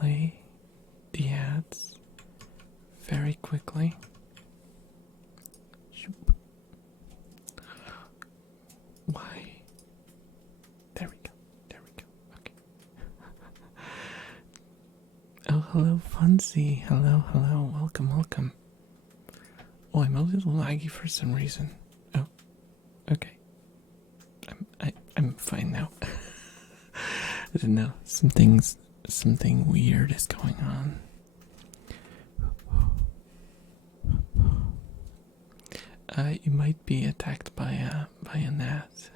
play the ads very quickly. Why? There we go. There we go. Okay. Oh, hello, Funzy. Hello, hello. Welcome, welcome. Oh, I'm a little laggy for some reason. Oh, okay. I'm fine now. I don't know. Something weird is going on. You might be attacked by a gnat.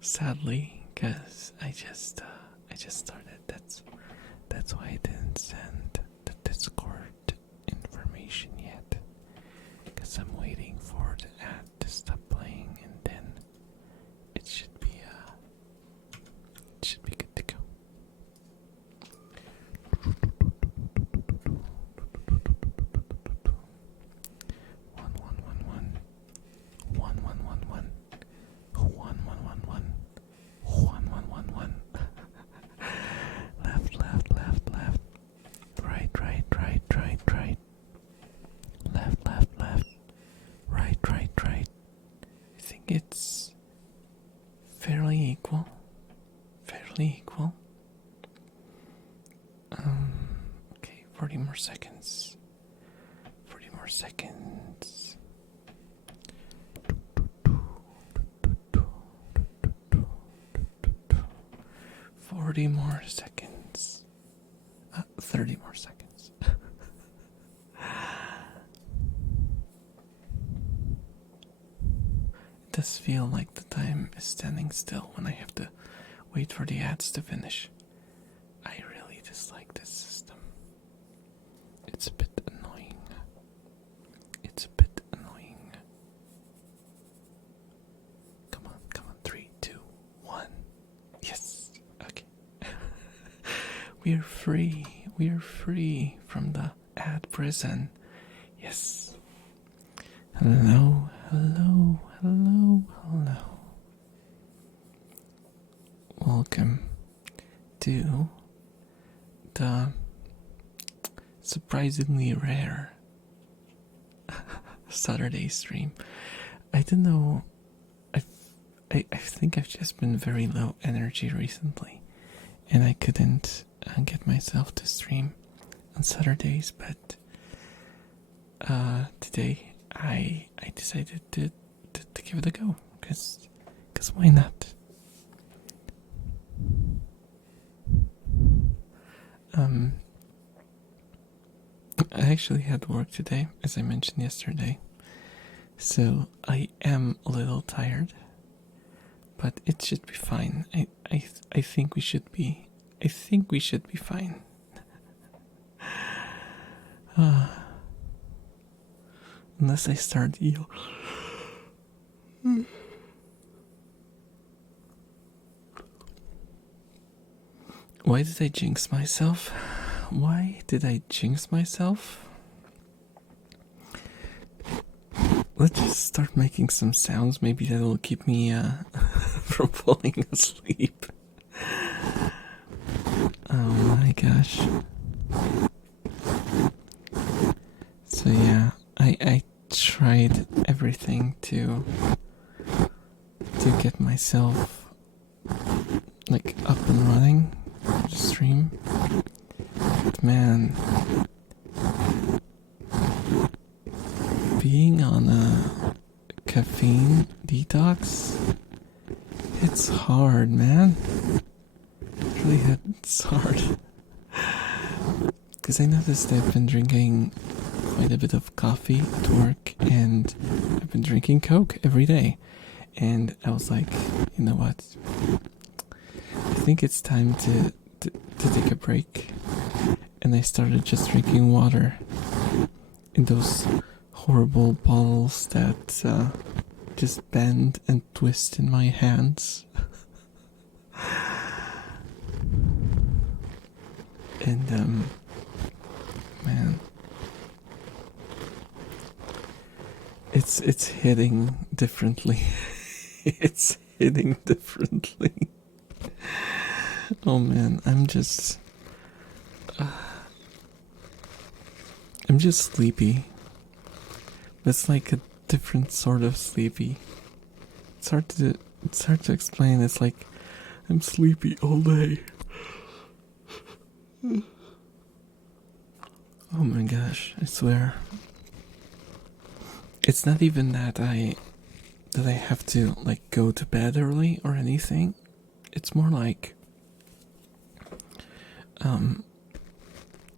Sadly, because I just started. That's why I didn't send the Discord information yet. Because I'm waiting for the ad to stop playing, and then it should be good to go. Left, right, right. I think it's fairly equal. Okay, 40 more seconds. 40 more seconds. 30 more seconds. It does feel like the time is standing still when I have to wait for the ads to finish. I really dislike this system. It's a bit annoying. Come on. 3, 2, 1. Yes. Okay. We are free from the ad prison. Yes. Hello. Welcome to the surprisingly rare Saturday stream. I don't know. I think I've just been very low energy recently, and I couldn't get myself to stream on Saturdays. But today I decided to give it a go, cause why not? I actually had work today, as I mentioned yesterday, so I am a little tired, but it should be fine. I think we should be. I think we should be fine. Unless I start yell. Why did I jinx myself? Let's just start making some sounds. Maybe that'll keep me from falling asleep. Oh my gosh. So yeah, I tried everything to get myself like up and running for the stream. But man, being on a caffeine detox, it's hard, man. It's hard. Because I noticed I've been drinking quite a bit of coffee at work, and I've been drinking Coke every day. And I was like, you know what? I think it's time to take a break. And I started just drinking water in those horrible bottles that just bend and twist in my hands. And man, it's hitting differently. It's hitting differently. Oh man, I'm just sleepy. It's like a different sort of sleepy. It's hard to explain. It's like I'm sleepy all day. Oh my gosh, I swear. It's not even that I have to like go to bed early or anything. It's more like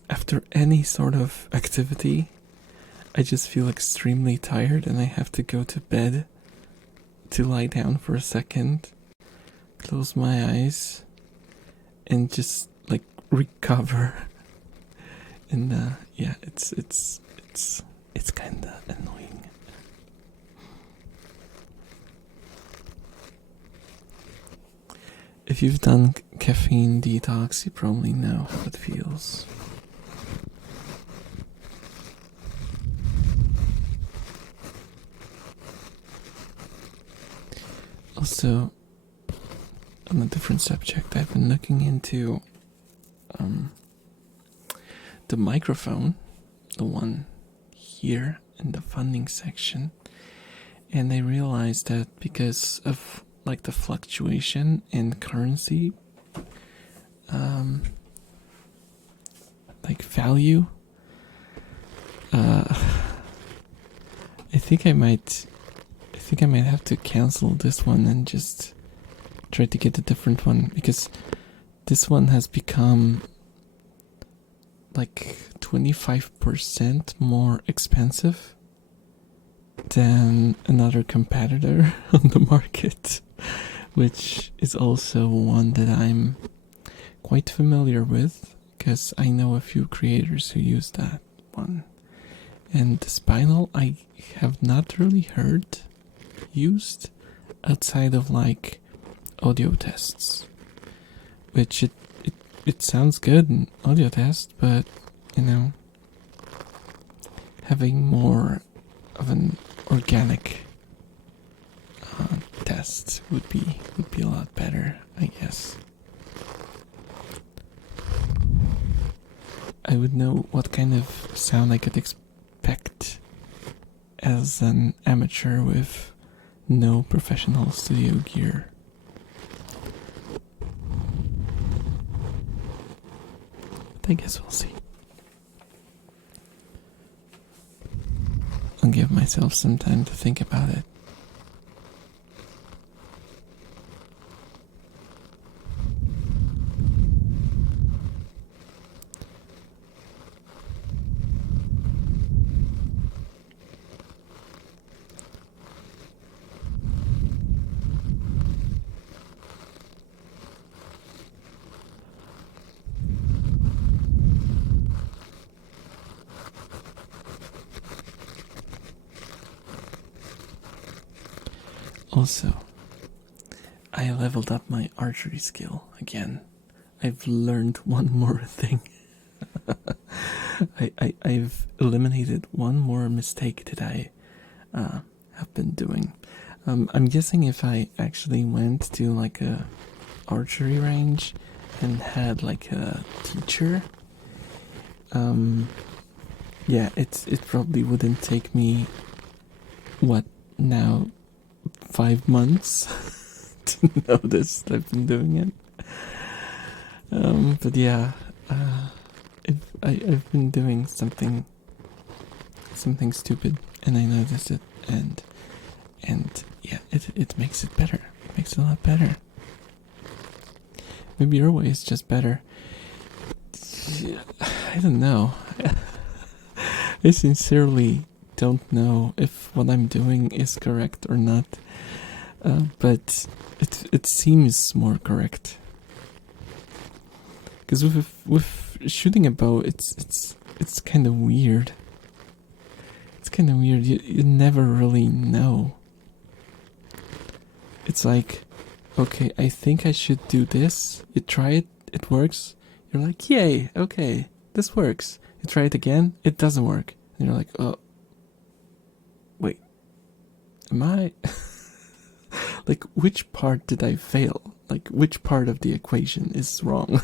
after any sort of activity, I just feel extremely tired and I have to go to bed to lie down for a second, close my eyes, and just like recover. And yeah, it's kind of annoying. If you've done caffeine detox, you probably know how it feels. Also, on a different subject, I've been looking into the microphone, the one here in the funding section, and I realized that because of like the fluctuation in currency, like value, I think I might have to cancel this one and just try to get a different one, because this one has become like 25% more expensive than another competitor on the market, which is also one that I'm quite familiar with because I know a few creators who use that one. And the Spinal I have not really heard used outside of like audio tests, which it sounds good in audio tests, but you know, having more of an organic test would be a lot better, I guess. I would know what kind of sound I could expect as an amateur with no professional studio gear. But I guess we'll see. I'll give myself some time to think about it. Also, I leveled up my archery skill again. I've learned one more thing. I've eliminated one more mistake that I have been doing. I'm guessing if I actually went to like a archery range and had like a teacher, yeah, it probably wouldn't take me what now 5 months to notice that I've been doing it. But yeah, I've been doing something stupid, and I noticed it, and yeah, it makes it better. It makes it a lot better. Maybe your way is just better. I don't know. I sincerely don't know if what I'm doing is correct or not, but it seems more correct. Because with shooting a bow, it's kind of weird. It's kind of weird. You never really know. It's like, okay, I think I should do this. You try it, it works. You're like, yay, okay, this works. You try it again, it doesn't work. And you're like, oh, wait, am I? Like, which part did I fail? like which part of the equation is wrong.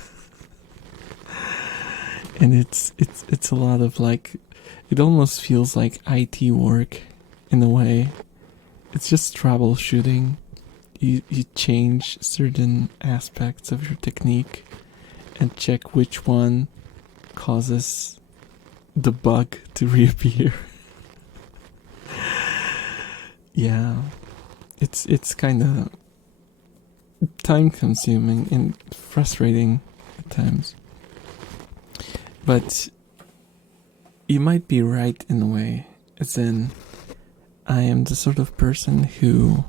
And it's a lot of like, it almost feels like IT work in a way. It's just troubleshooting. You change certain aspects of your technique and check which one causes the bug to reappear. Yeah, it's kind of time consuming and frustrating at times. But you might be right in a way, as in, I am the sort of person who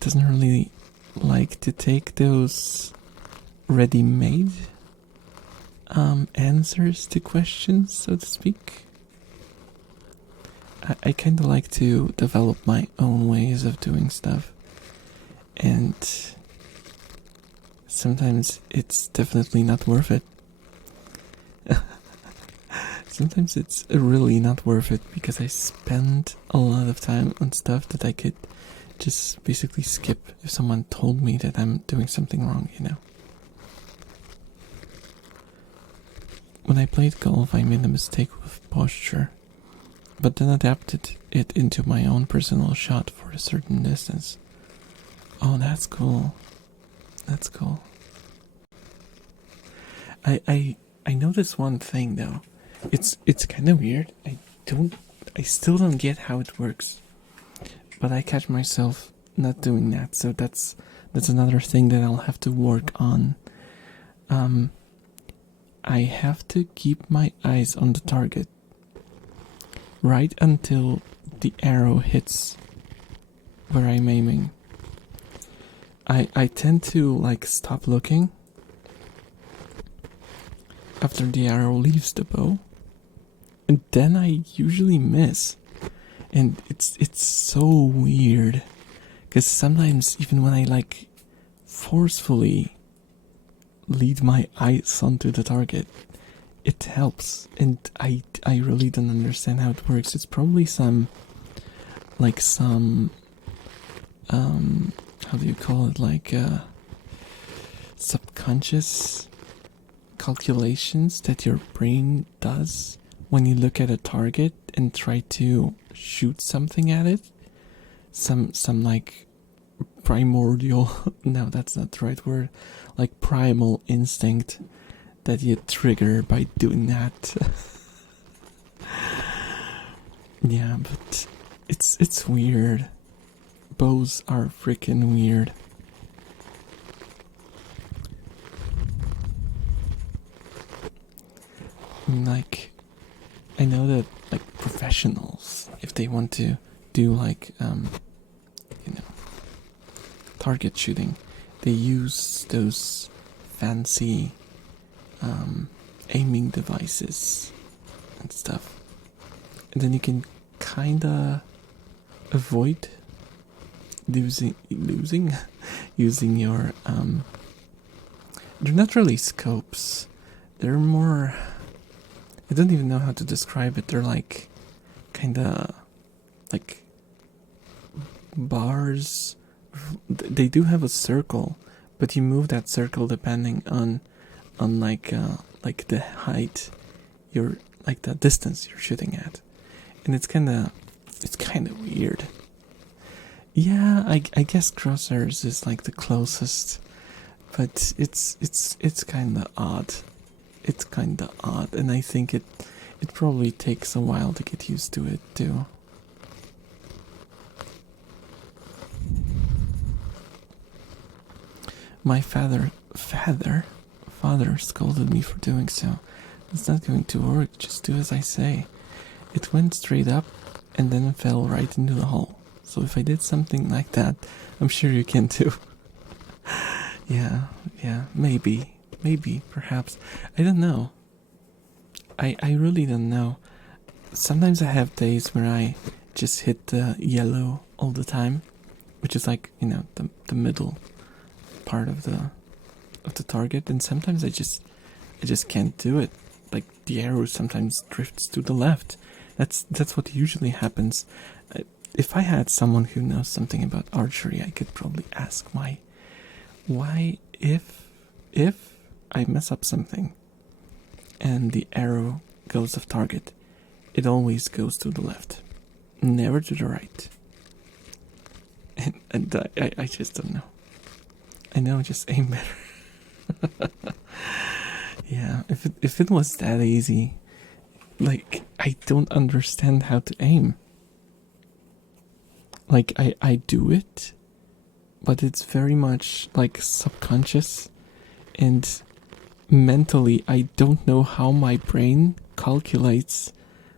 doesn't really like to take those ready-made answers to questions, so to speak. I kind of like to develop my own ways of doing stuff, and sometimes it's definitely not worth it. Sometimes it's really not worth it because I spend a lot of time on stuff that I could just basically skip if someone told me that I'm doing something wrong, you know. When I played golf, I made a mistake with posture, but then adapted it into my own personal shot for a certain distance. Oh, that's cool. That's cool. I noticed one thing though. It's kind of weird. I still don't get how it works, but I catch myself not doing that. So that's another thing that I'll have to work on. I have to keep my eyes on the target right until the arrow hits where I'm aiming. I tend to like stop looking after the arrow leaves the bow, and then I usually miss. And it's so weird, because sometimes even when I like forcefully lead my eyes onto the target, it helps. And I really don't understand how it works. It's probably some how do you call it, like subconscious calculations that your brain does when you look at a target and try to shoot something at it. Some like primordial no, that's not the right word, like primal instinct that you trigger by doing that. Yeah, but it's weird. Bows are freaking weird. Like, I know that like professionals, if they want to do like target shooting, they use those fancy aiming devices and stuff, and then you can kinda avoid losing using your they're not really scopes, they're more, I don't even know how to describe it. They're like kinda like bars. They do have a circle, but you move that circle depending on like the height, you're like the distance you're shooting at, and it's kind of weird. Yeah, I guess crosshairs is like the closest, but it's kind of odd. It's kind of odd, and I think it probably takes a while to get used to it too. My father scolded me for doing so. It's not going to work, just do as I say. It went straight up and then fell right into the hole. So if I did something like that, I'm sure you can too. Yeah, maybe, perhaps. I don't know. I really don't know. Sometimes I have days where I just hit the yellow all the time, which is like, the middle part of the target, and sometimes I just can't do it. Like the arrow sometimes drifts to the left. That's what usually happens. If I had someone who knows something about archery, I could probably ask my why if I mess up something and the arrow goes off target, it always goes to the left, never to the right. And I just don't know. I know, just aim better. Yeah, if it was that easy, like, I don't understand how to aim. Like, I do it, but it's very much like subconscious, and mentally I don't know how my brain calculates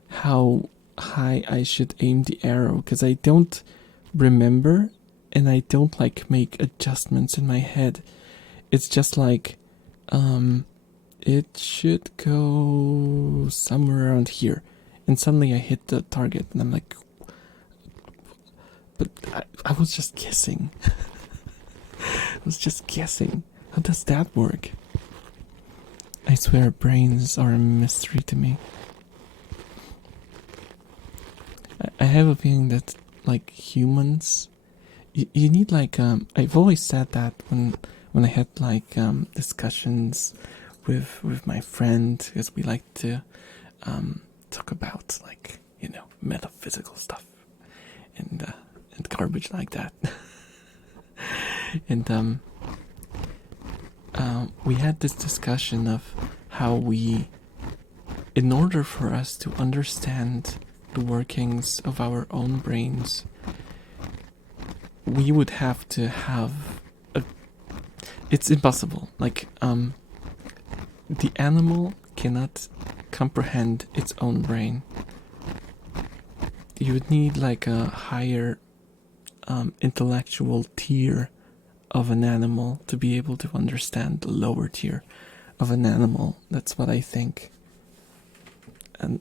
how high I should aim the arrow, because I don't remember, and I don't like make adjustments in my head. It's just like, it should go somewhere around here, and suddenly I hit the target and I'm like, but I was just guessing. I was just guessing. How does that work? I swear brains are a mystery to me. I have a feeling that, like, humans, you need, like, I've always said that when I had, like, discussions with my friend, because we like to talk about, like, you know, metaphysical stuff and garbage like that. And we had this discussion of how we, in order for us to understand the workings of our own brains, we would have to have it's impossible. Like, the animal cannot comprehend its own brain. You would need, like, a higher intellectual tier of an animal to be able to understand the lower tier of an animal. That's what I think. And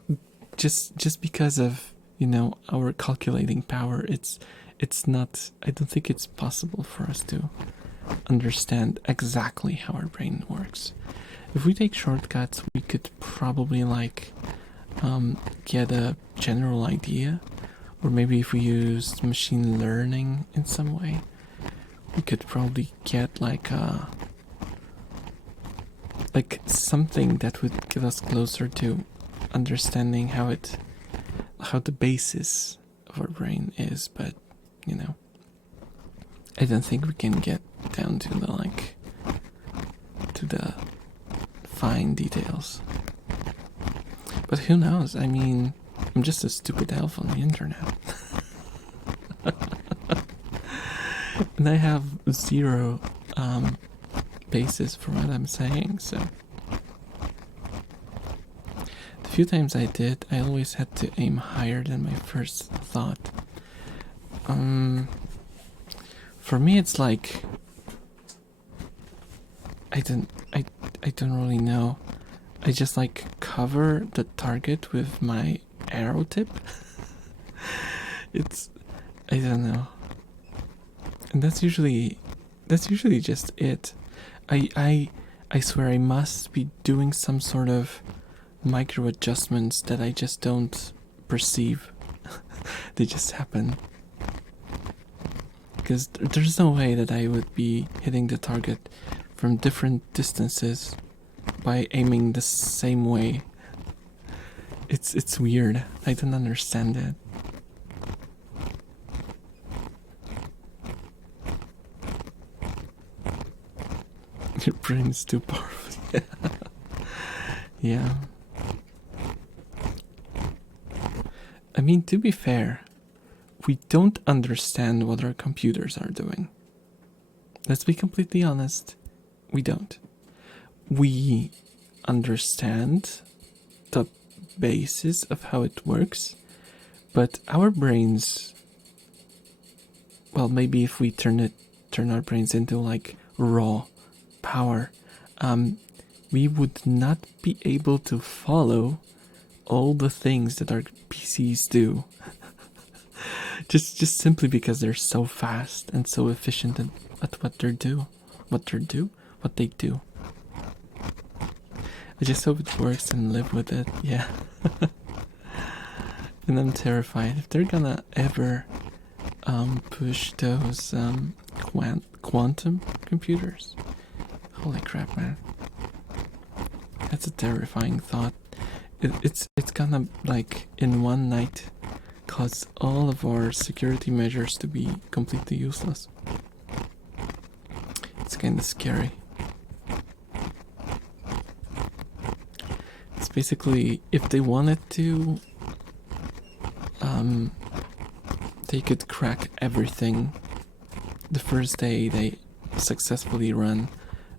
just because of, you know, our calculating power, it's not, I don't think it's possible for us to understand exactly how our brain works. If we take shortcuts, we could probably, like, get a general idea, or maybe if we used machine learning in some way, we could probably get like something that would get us closer to understanding how the basis of our brain is. But, you know, I don't think we can get down to the fine details. But who knows? I mean, I'm just a stupid elf on the internet. And I have zero basis for what I'm saying, so the few times I did, I always had to aim higher than my first thought. For me, it's like, I don't really know. I just, like, cover the target with my arrow tip. I don't know. And that's usually just it. I swear I must be doing some sort of micro adjustments that I just don't perceive. They just happen. Because there's no way that I would be hitting the target from different distances by aiming the same way. It's weird. I don't understand it. Your brain's too powerful. Yeah. I mean, to be fair, we don't understand what our computers are doing. Let's be completely honest. We don't. We understand the basis of how it works, but our brains, well, maybe if we turn our brains into, like, raw power, we would not be able to follow all the things that our PCs do. just simply because they're so fast and so efficient at what they do. I just hope it works and live with it, yeah. And I'm terrified if they're gonna ever push those quantum computers. Holy crap, man. That's a terrifying thought. It's gonna, like, in one night, cause all of our security measures to be completely useless. It's kinda scary. It's basically, if they wanted to, they could crack everything the first day they successfully run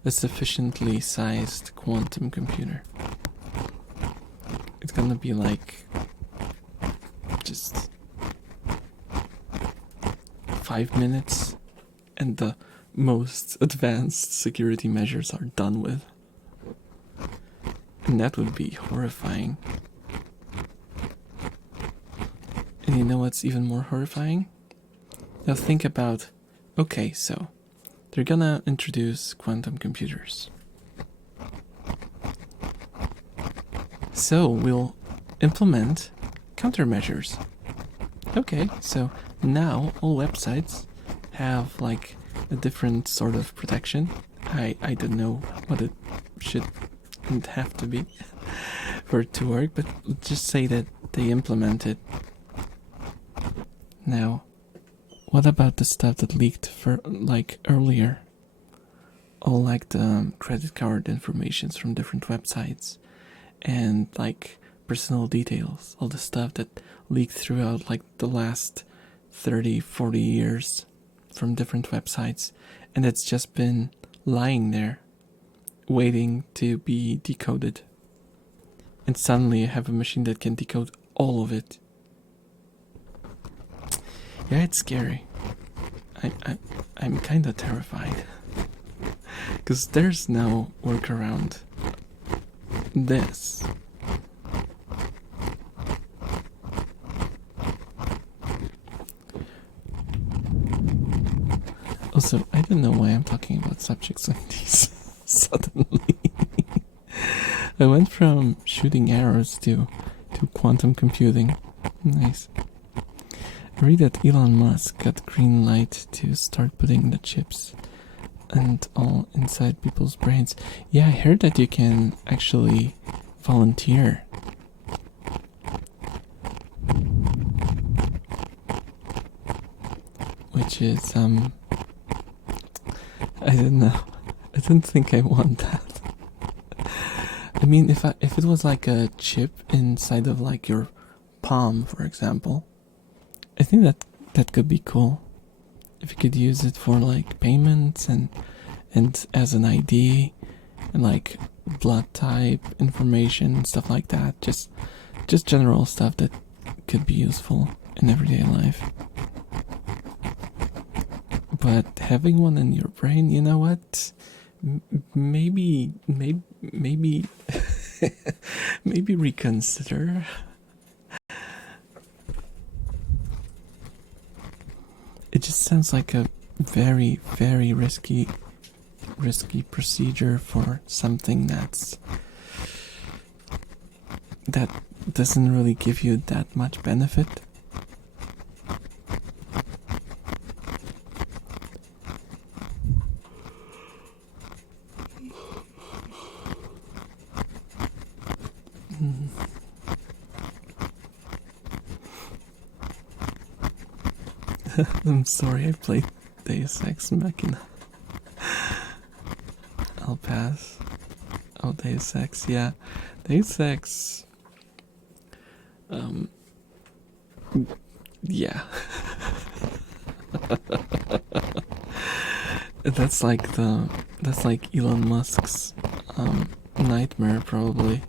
a sufficiently sized quantum computer. It's gonna be like just 5 minutes and the most advanced security measures are done with. And that would be horrifying. And you know what's even more horrifying? Now think about, okay, so they're gonna introduce quantum computers. So we'll implement countermeasures. Okay, so now all websites have like a different sort of protection. I don't know what it should and have to be for it to work, but just say that they implement it. Now, what about the stuff that leaked for like earlier? All like the credit card informations from different websites and like personal details, all the stuff that leaked throughout like the last 30-40 years from different websites, and it's just been lying there waiting to be decoded. And suddenly I have a machine that can decode all of it. Yeah, it's scary. I'm kinda terrified. Because there's no workaround this. Also, I don't know why I'm talking about subjects like these suddenly. I went from shooting arrows to quantum computing. Nice. I read that Elon Musk got green light to start putting the chips and all inside people's brains. Yeah, I heard that you can actually volunteer. Which is, I don't know. I don't think I want that. I mean, if it was like a chip inside of like your palm, for example, I think that could be cool. If you could use it for like payments and as an ID and like blood type information and stuff like that. Just general stuff that could be useful in everyday life. But having one in your brain, you know what? Maybe maybe reconsider. It just sounds like a very, very risky procedure for something that doesn't really give you that much benefit. I'm sorry, I played Deus Ex Machina. I'll pass. Oh, Deus Ex, yeah. Deus Ex. Yeah. That's like Elon Musk's nightmare, probably.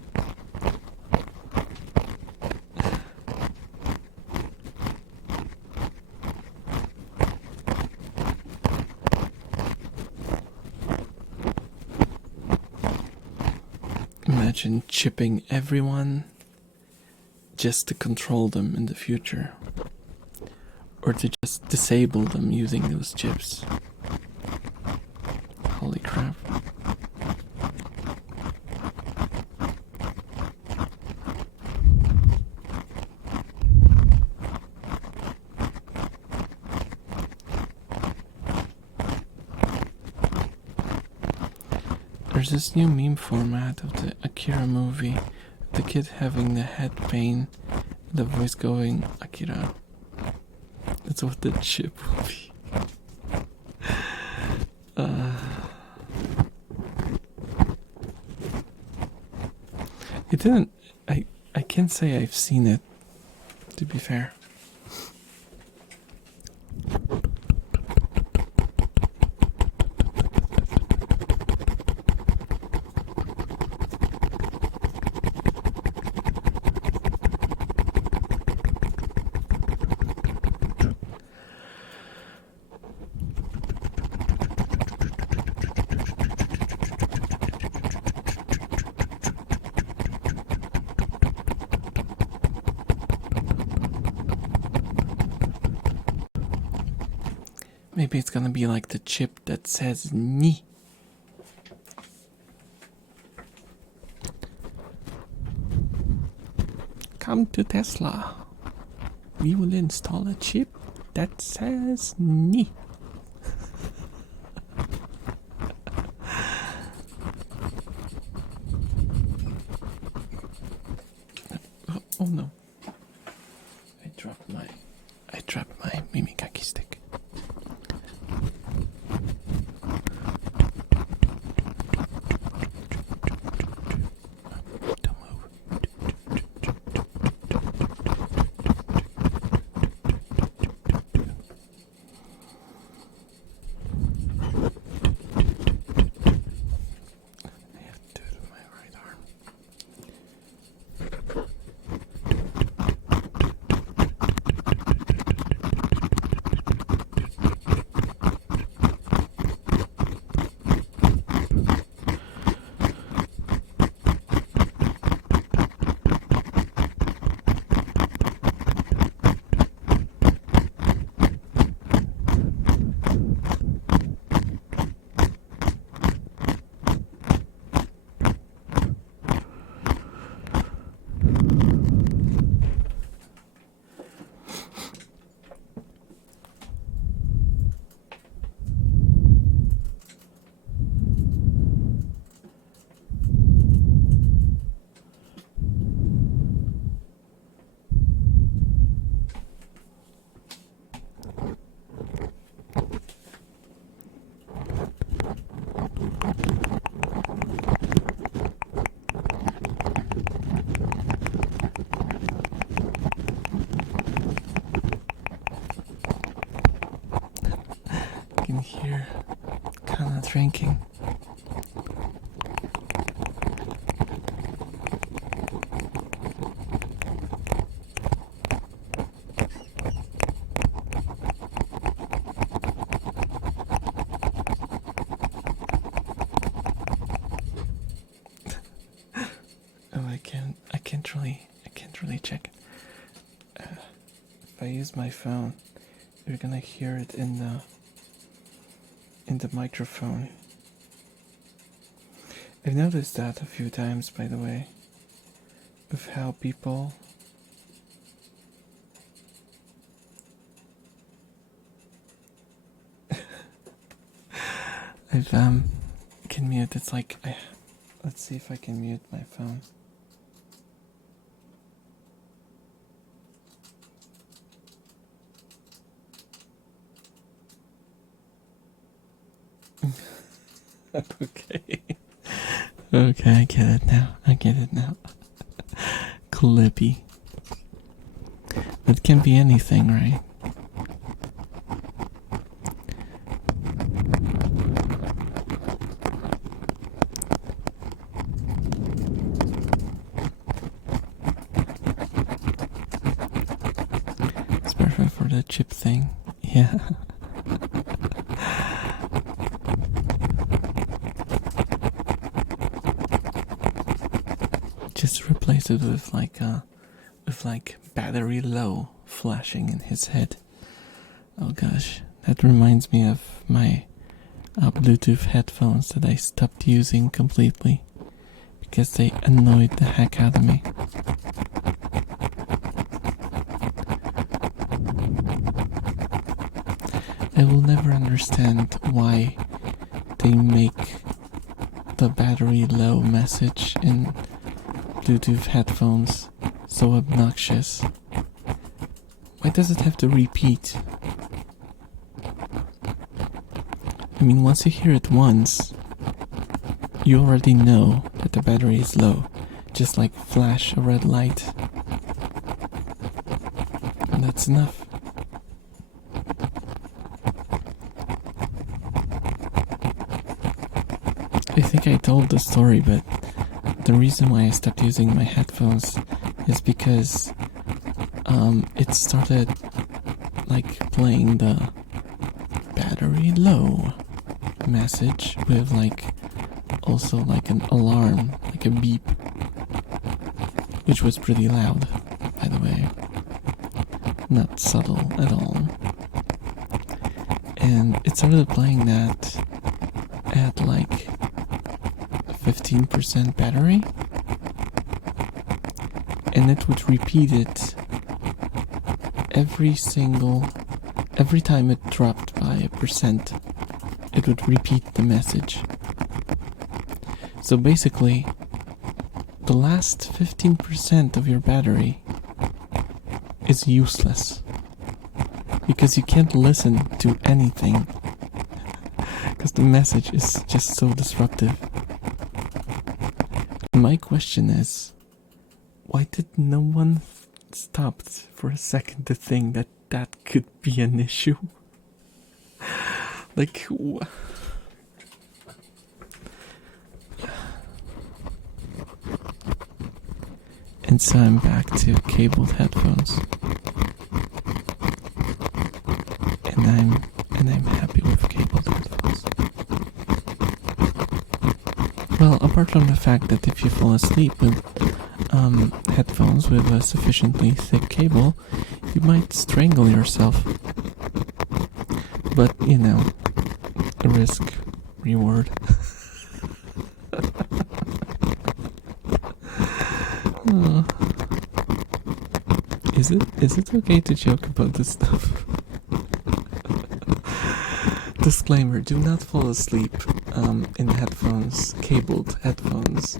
Imagine chipping everyone just to control them in the future, or to just disable them using those chips. Holy crap. There's this new meme format of the Akira movie. The kid having the head pain, the voice going, Akira. That's what the chip will be. It didn't. I can't say I've seen it, to be fair. Maybe it's gonna be like the chip that says "ni." Come to Tesla. We will install a chip that says "ni." Oh no! I dropped my mimikaki stick. Can hear Kana drinking. Oh, I can't really check it. If I use my phone, you're gonna hear it in the microphone. I've noticed that a few times, by the way, of how people I've can mute. It's like let's see if I can mute my phone. Okay. Okay, I get it now. Clippy. It can be anything, right? It's perfect for the chip thing. Yeah. Just replace it with like battery low flashing in his head. Oh gosh, that reminds me of my Bluetooth headphones that I stopped using completely because they annoyed the heck out of me. I will never understand why they make the battery low message in Bluetooth headphones so obnoxious? Why does it have to repeat? I mean, once you hear it once, you already know that the battery is low. Just like flash a red light. And that's enough. I think I told the story, but the reason why I stopped using my headphones is because it started like playing the battery low message with like also like an alarm, like a beep, which was pretty loud, by the way. Not subtle at all. And it started playing that at like 15% battery, and it would repeat it every time it dropped by a percent. It would repeat the message. So basically, the last 15% of your battery is useless because you can't listen to anything because the message is just so disruptive. My question is, why did no one stop for a second to think that that could be an issue? Like, and so I'm back to cabled headphones, and I'm happy with cabled headphones. Well, apart from the fact that if you fall asleep with headphones with a sufficiently thick cable, you might strangle yourself. But, you know, a risk reward. Oh. Is it okay to joke about this stuff? Disclaimer, do not fall asleep in headphones, cabled headphones.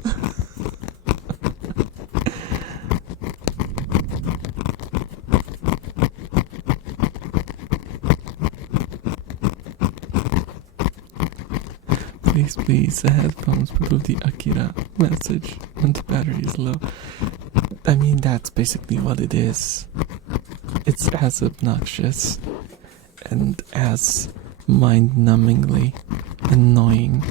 Please, the headphones with the Akira message when the battery is low. I mean, that's basically what it is. It's as obnoxious and as mind-numbingly annoying.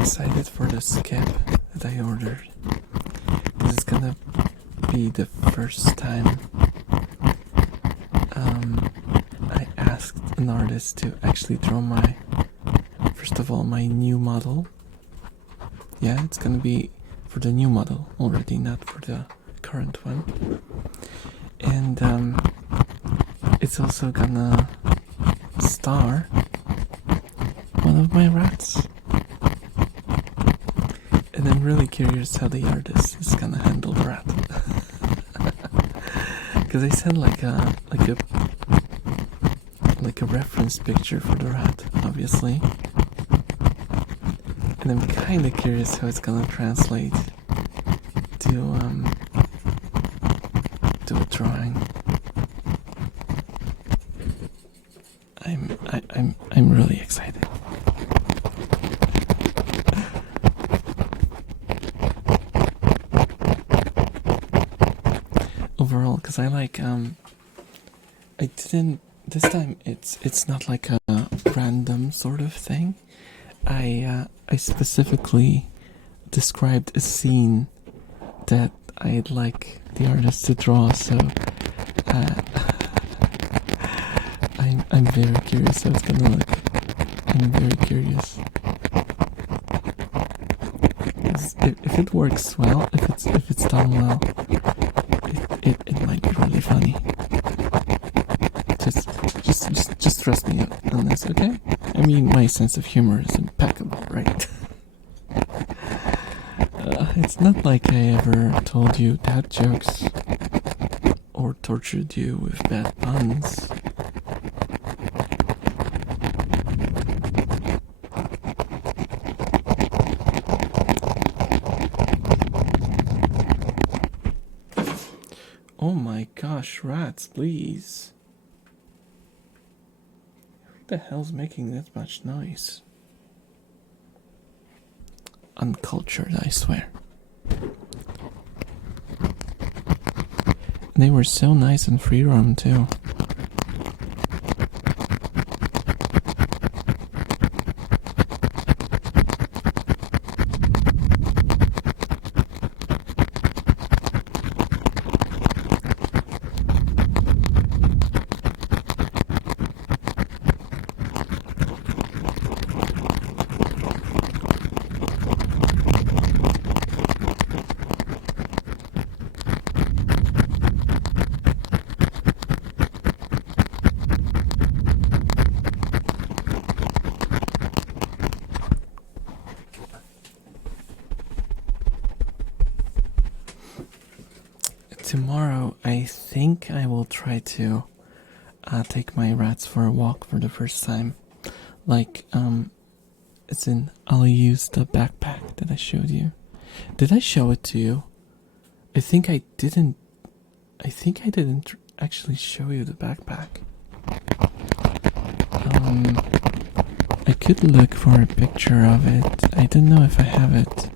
Excited for the skip that I ordered. This is gonna be the first time I asked an artist to actually draw first of all, my new model. Yeah, it's gonna be for the new model already, not for the current one. And it's also gonna star one of my rats. And I'm really curious how the artist is gonna handle the rat. Because I sent like a reference picture for the rat, obviously, and I'm kind of curious how it's gonna translate to a drawing. I'm really excited. Overall, because I like I didn't this time. It's not like a random sort of thing. I specifically described a scene that I'd like the artist to draw. So I'm very curious how it's gonna look. I'm very curious. If it works well, if it's done well, it might be really funny. Just trust me on this, okay? I mean, my sense of humor is impeccable, right? It's not like I ever told you dad jokes or tortured you with bad puns. Oh my gosh, rats, please. Who the hell's making that much noise? Uncultured, I swear. They were so nice and free roam too. Tomorrow, I think I will try to take my rats for a walk for the first time. Like, it's in, I'll use the backpack that I showed you. Did I show it to you? I think I didn't actually show you the backpack. I could look for a picture of it. I don't know if I have it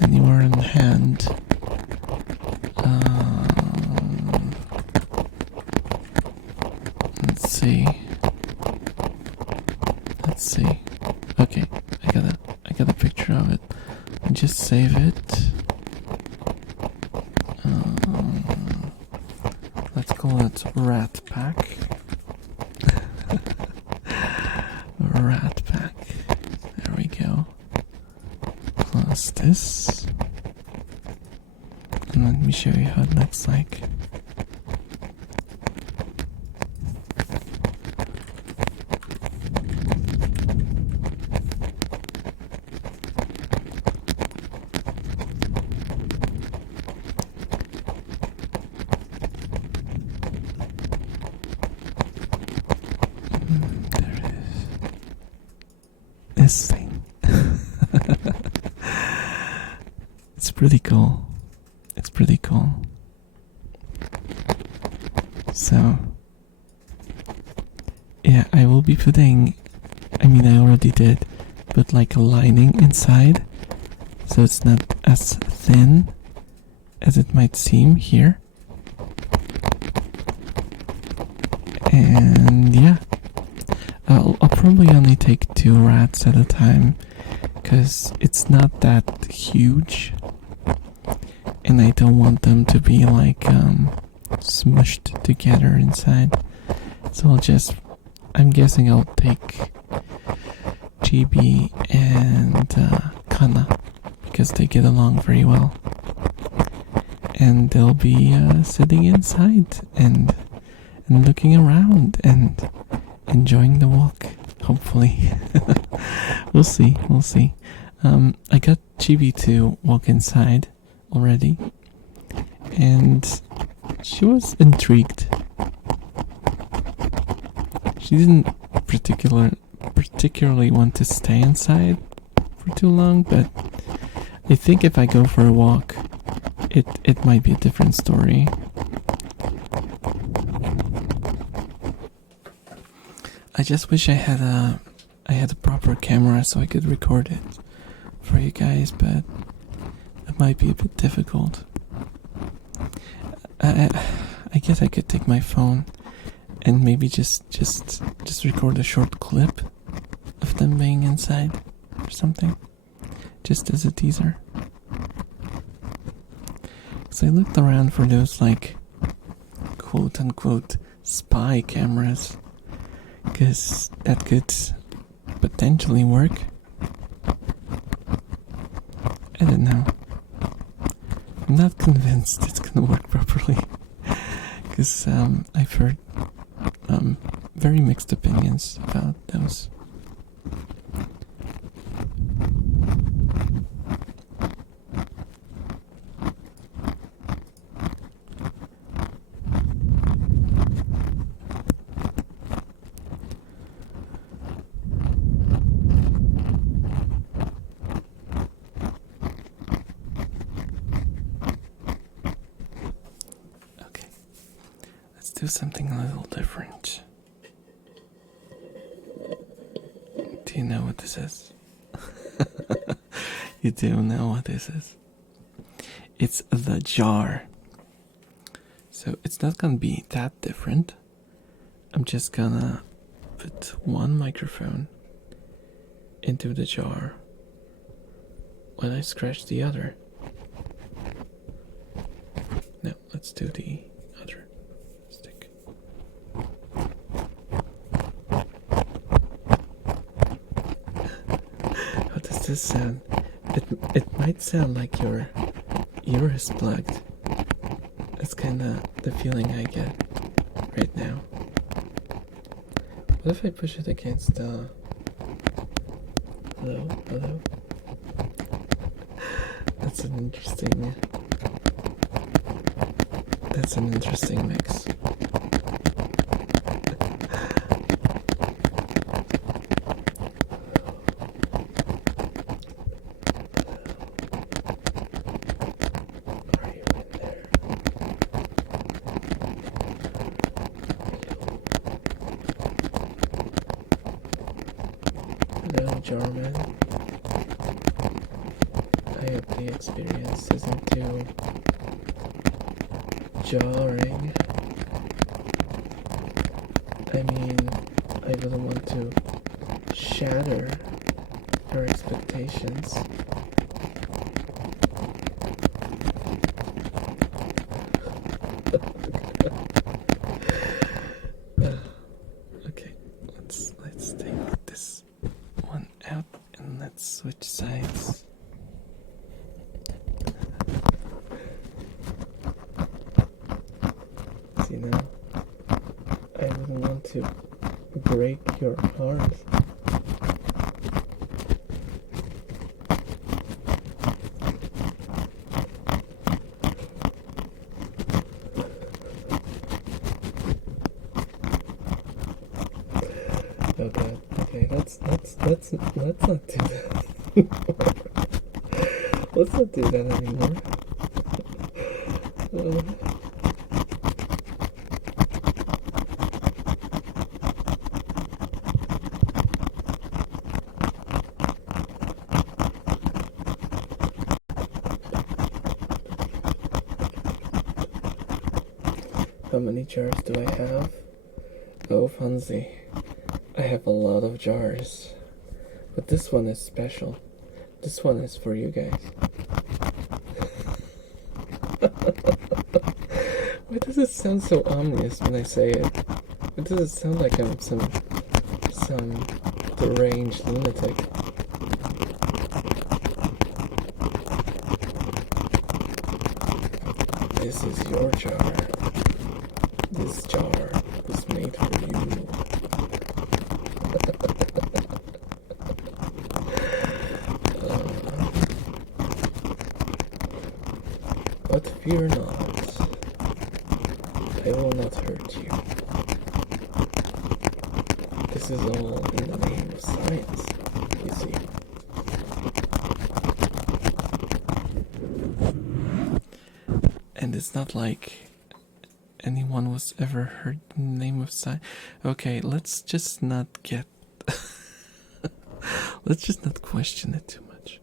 anywhere in hand. Let's see. Okay, I got a picture of it. Just save it. Let's call it Rat Pack. Rat Pack. There we go. Close this. And let me show you how it looks like. There it is. This thing. It's pretty cool. It's pretty cool. So, yeah, I will be putting, I mean, I already did, but like a lining inside, so it's not as thin as it might seem here. And yeah, I'll probably only take 2 rats at a time, because it's not that huge. And I don't want them to be like smushed together inside. So I'm guessing I'll take GB and Kana, because they get along very well. And they'll be sitting inside and looking around and enjoying the walk, hopefully. We'll see. I got GB to walk inside already, and she was intrigued. She didn't particularly want to stay inside for too long, but I think if I go for a walk, it might be a different story. I just wish I had a proper camera so I could record it for you guys, but it might be a bit difficult. I guess I could take my phone and maybe just record a short clip of them being inside or something, just as a teaser. So I looked around for those like quote unquote spy cameras, because that could potentially work. I don't know. I'm not convinced it's gonna work properly, because I've heard very mixed opinions about those. Okay, let's do something a little different. Do you know what this is? You do know what this is. It's the jar. So it's not gonna be that different. I'm just gonna put one microphone into the jar when I scratch the other. No, let's do the other stick. How does this sound? It might sound like your ear is plugged. That's kinda the feeling I get right now. What if I push it against the... Hello? Hello? That's an interesting mix. Hello, Jarman. I hope the experience isn't too jarring. I mean, I wouldn't want to shatter your expectations. Okay, let's take this one out and let's switch sides. You know, I wouldn't want to break your heart. Okay, let's not do that. Let's not do that anymore. How many jars do I have? Oh, Fonzie, I have a lot of jars. But this one is special. This one is for you guys. Why does it sound so ominous when I say it? Why does it sound like I'm some deranged lunatic? This is your jar. This jar was made for you. But fear not. I will not hurt you. This is all in the name of science, you see. And it's not like anyone was ever heard the name of science. Okay, let's just not get... let's just not question it too much.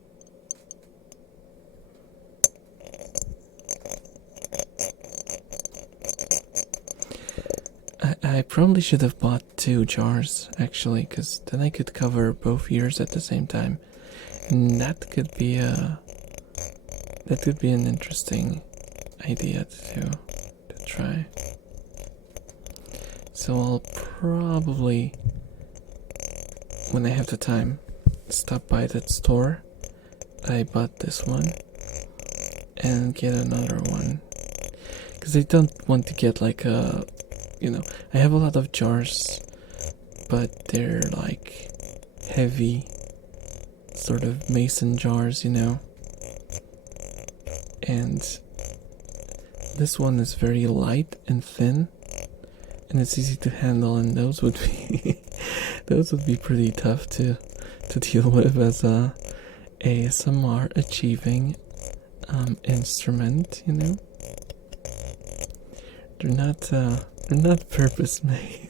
I probably should have bought 2 jars, actually, because then I could cover both ears at the same time. And that could be an interesting idea to try. So I'll probably, when I have the time, stop by that store I bought this one and get another one, because I don't want to get like a, I have a lot of jars, but they're like heavy sort of mason jars, and this one is very light and thin, and it's easy to handle, and those would be those would be pretty tough to deal with as a ASMR achieving instrument, They're not purpose made.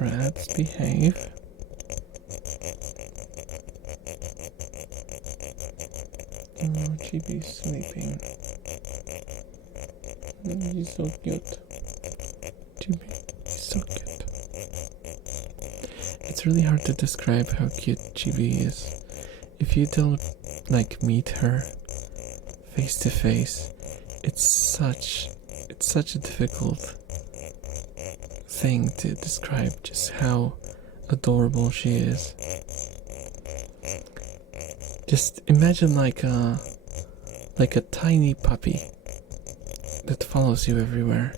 Rats, behave. Oh, Chibi's sleeping. He's so cute. Chibi is so cute. It's really hard to describe how cute Chibi is. If you don't meet her face to face, it's such a difficult thing to describe just how adorable she is. Just imagine like a tiny puppy that follows you everywhere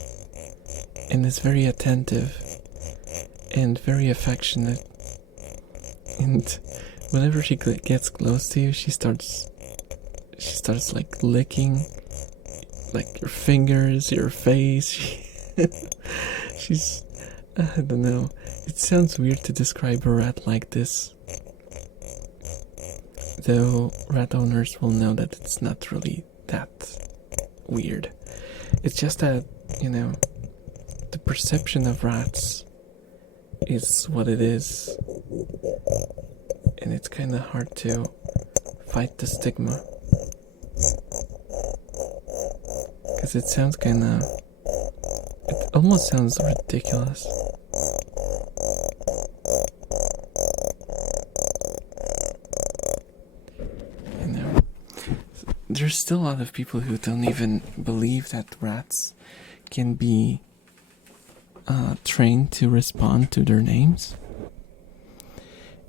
and is very attentive and very affectionate, and whenever she gets close to you, she starts like licking like your fingers, your face. She's, I don't know, it sounds weird to describe a rat like this, though rat owners will know that it's not really that weird. It's just that, the perception of rats is what it is, and it's kind of hard to fight the stigma, because it sounds it almost sounds ridiculous. There's still a lot of people who don't even believe that rats can be trained to respond to their names,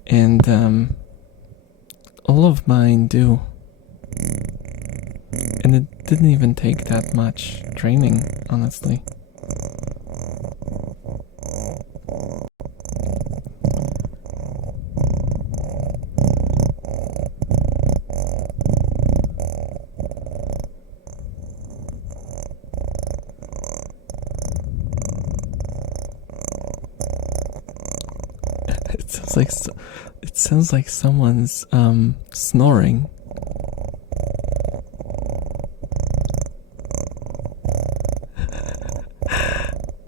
and all of mine do, and it didn't even take that much training, honestly. It sounds like someone's snoring.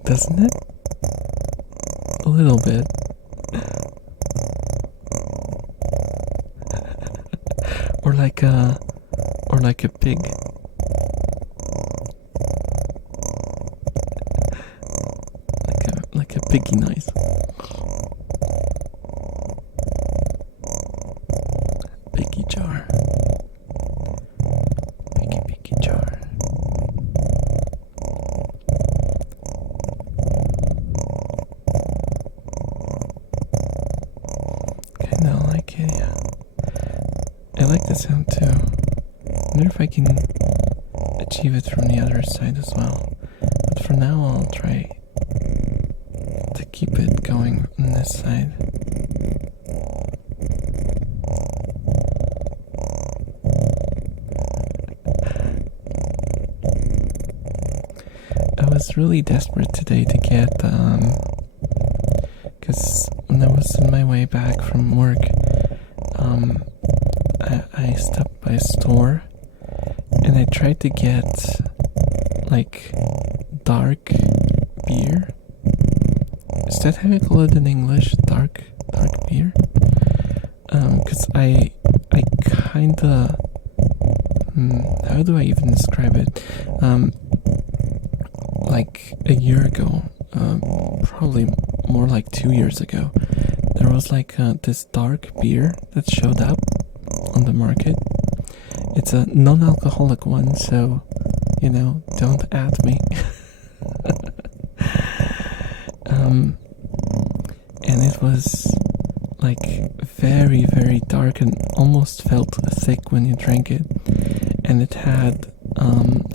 Doesn't it? A little bit. or like a pig. Like a piggy noise. Piggy jar. Piggy jar. Kinda like it, yeah. I like the sound too. I wonder if I can achieve it from the other side as well. But for now I'll try to keep it going on this side. I was really desperate today to get, because when I was on my way back from work, I stopped by a store and I tried to get, like, dark beer. Is that how you call it in English? Dark beer? Because I kinda, how do I even describe it? Like a year ago, probably more like 2 years ago, there was like this dark beer that showed up on the market. It's a non-alcoholic one, so, you know, don't at me. And it was like very, very dark and almost felt thick when you drank it. And it had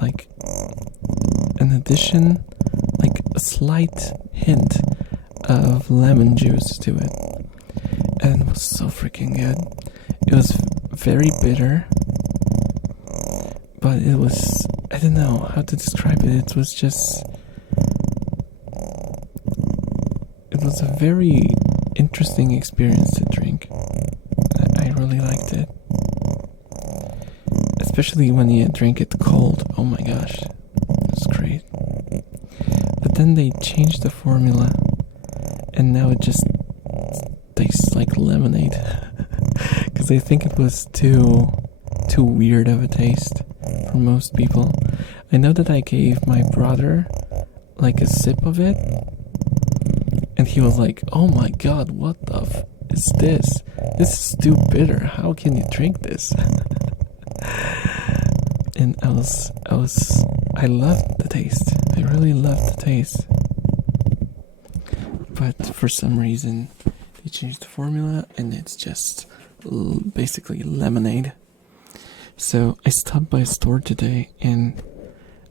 like an addition, like a slight hint of lemon juice to it. And it was so freaking good. It was very bitter, but it was, I don't know how to describe it. It was just, it was a very interesting experience to drink. I really liked it. Especially when you drink it cold. Oh my gosh. It's great. But then they changed the formula and now it just tastes like lemonade. Because I think it was too weird of a taste for most people. I know that I gave my brother like a sip of it and he was like, oh my god, what the is this? This is too bitter. How can you drink this? And I loved the taste. I really loved the taste. But for some reason, they changed the formula and it's just basically lemonade. So I stopped by a store today and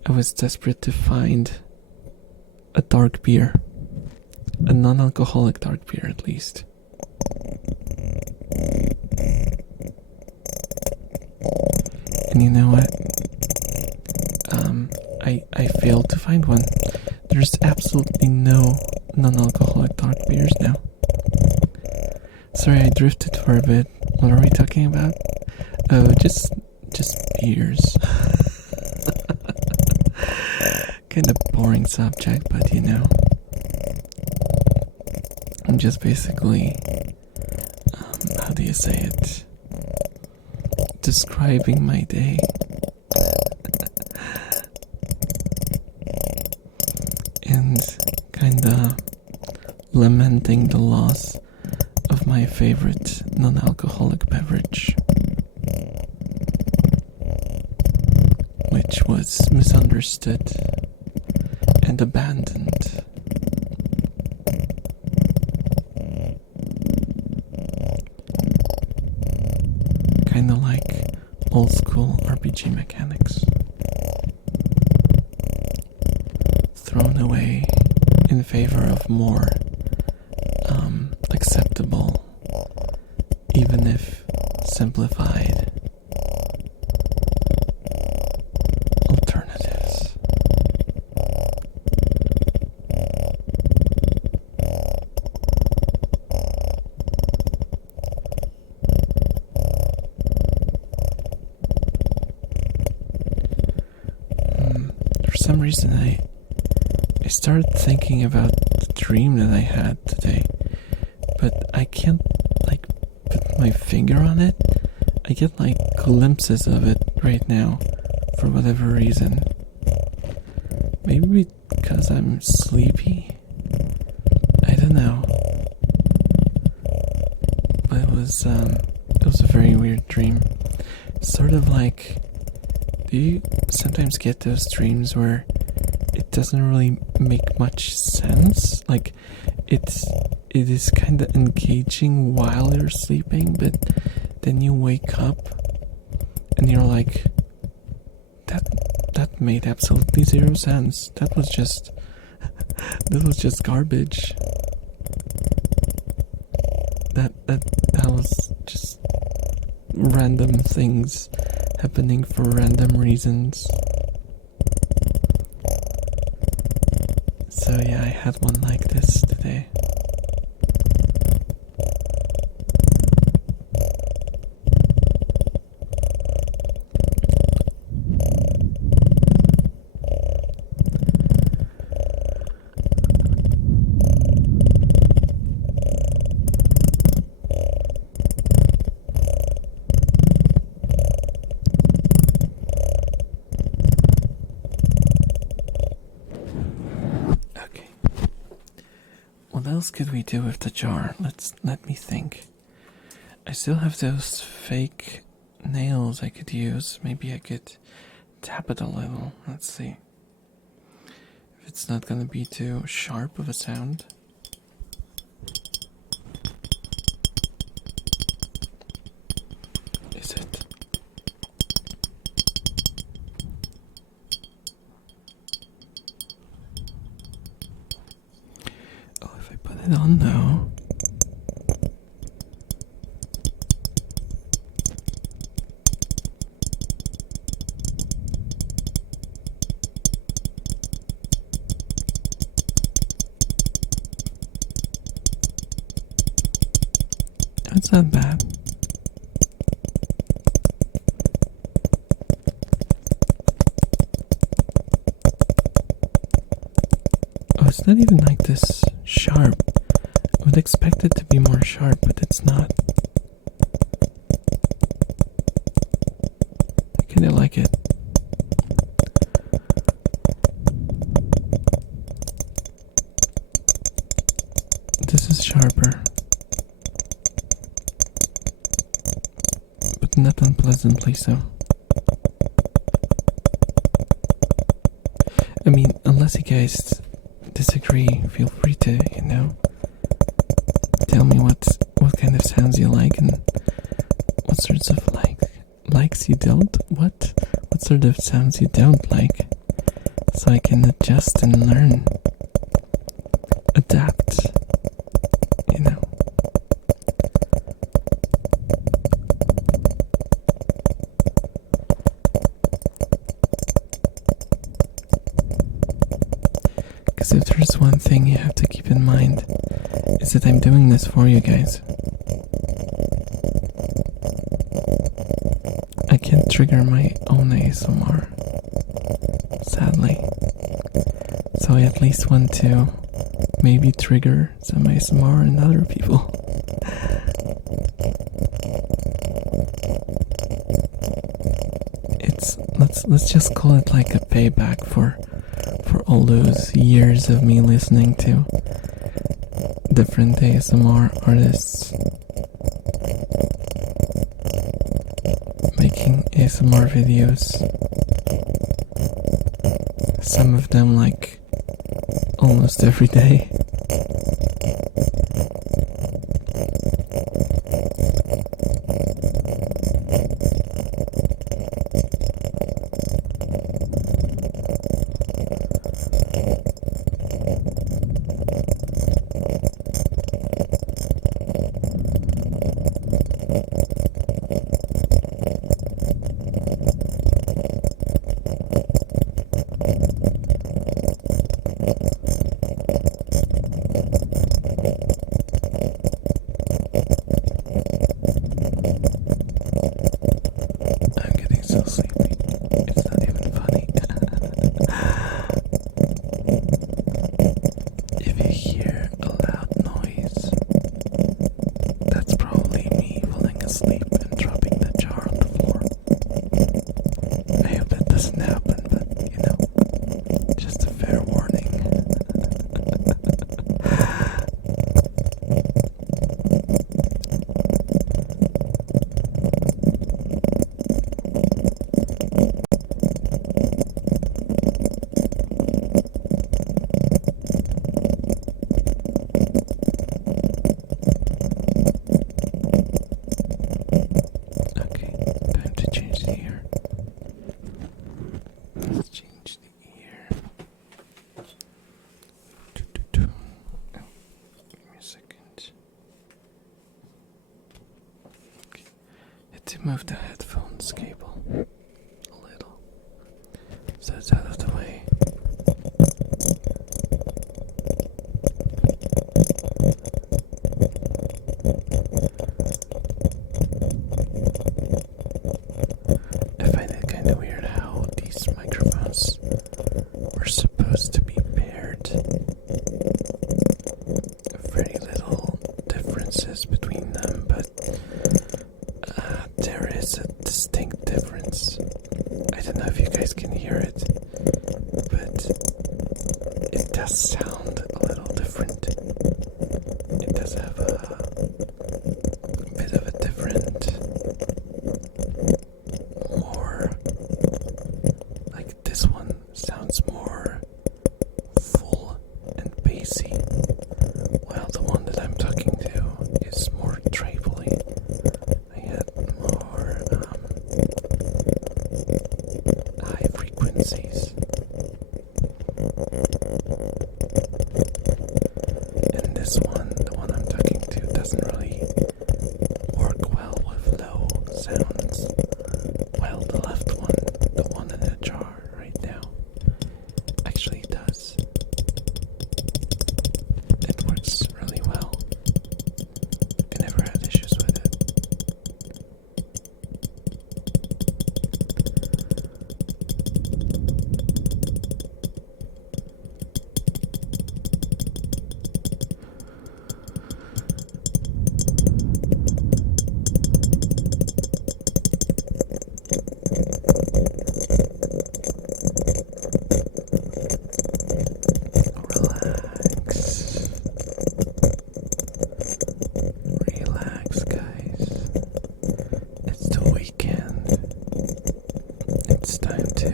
I was desperate to find a dark beer. A non-alcoholic dark beer, at least. And you know what? I failed to find one. There's absolutely no non-alcoholic dark beers now. Sorry, I drifted for a bit. What are we talking about? Oh, just beers. Kind of boring subject, but you know. I'm just basically, how do you say it? Describing my day. And kinda lamenting the loss of my favorite non-alcoholic beverage, which was misunderstood and abandoned. Kinda like old school RPG mechanics. Thrown away in favor of more acceptable, even if simplified, alternatives. For some reason I started thinking about the dream that I had today, but I can't like put my finger on it. I get like glimpses of it right now for whatever reason. Maybe because I'm sleepy? I don't know. But it was a very weird dream. Sort of like, do you sometimes get those dreams where it doesn't really make much sense? Like, it is kind of engaging while you're sleeping, but then you wake up and you're like, that made absolutely zero sense. That was just garbage. that was just random things happening for random reasons. So yeah, I had one like this today. Okay. What else could we do with the jar? Let me think. I still have those fake nails I could use. Maybe I could tap it a little. Let's see. If it's not gonna be too sharp of a sound. Is it? Oh, if I put it on though. It's not bad. Oh, it's not even like this sharp. I would expect it to be more sharp, but it's not. I kinda like it. This is sharper. But not unpleasantly so. I mean, unless you guys disagree, feel free to, tell me what kind of sounds you like and what sorts of likes you don't. What sort of sounds you don't like, so I can adjust and learn, adapt. Because if there's one thing you have to keep in mind, is that I'm doing this for you guys. I can't trigger my own ASMR, sadly. So I at least want to maybe trigger some ASMR in other people. Let's just call it like a payback for all those years of me listening to different ASMR artists making ASMR videos. Some of them like almost every day. to move the headphones cable a little so it's out of the way. I find it kind of weird how these microphones were supposed to be paired. Very little differences between them, but there is a distinct difference. I don't know if you guys can hear it, but it does sound a little different. It does have a bit of a different, more, like this one sounds more full and bassy, while the one that I'm talking to is more trebly. I had more high frequencies. And this one, the one I'm talking to, doesn't really work well with low sounds, while the left one, the one in the jar right now, actually does. It works really well. I never had issues with it. Relax, guys. It's the weekend. It's time to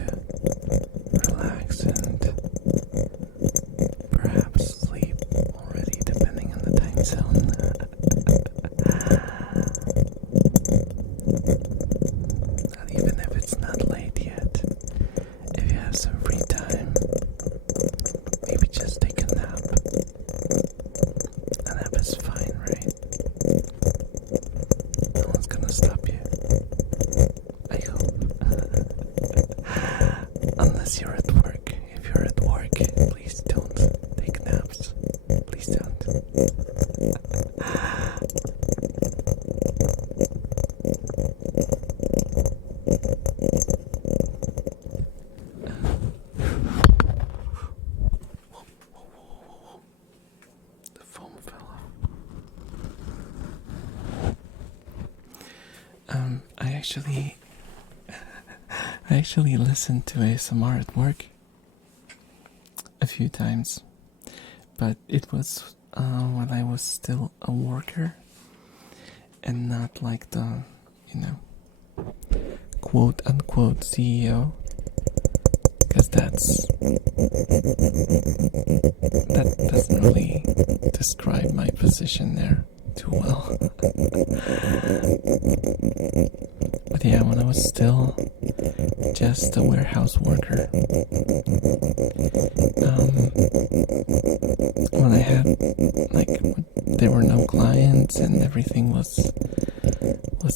relax and perhaps sleep already, depending on the time zone. Not even if it's not late yet. If you have some free time, maybe just take a nap. A nap is fine, right? No one's gonna stop you. I hope. Unless you're at work. If you're at work, please don't take naps. Please don't. The foam fell off. I actually listened to ASMR at work a few times, but it was when I was still a worker and not like the, quote unquote CEO, because that doesn't really describe my position there too well. But yeah, when I was still just a warehouse worker, when I had, like, there were no clients and everything was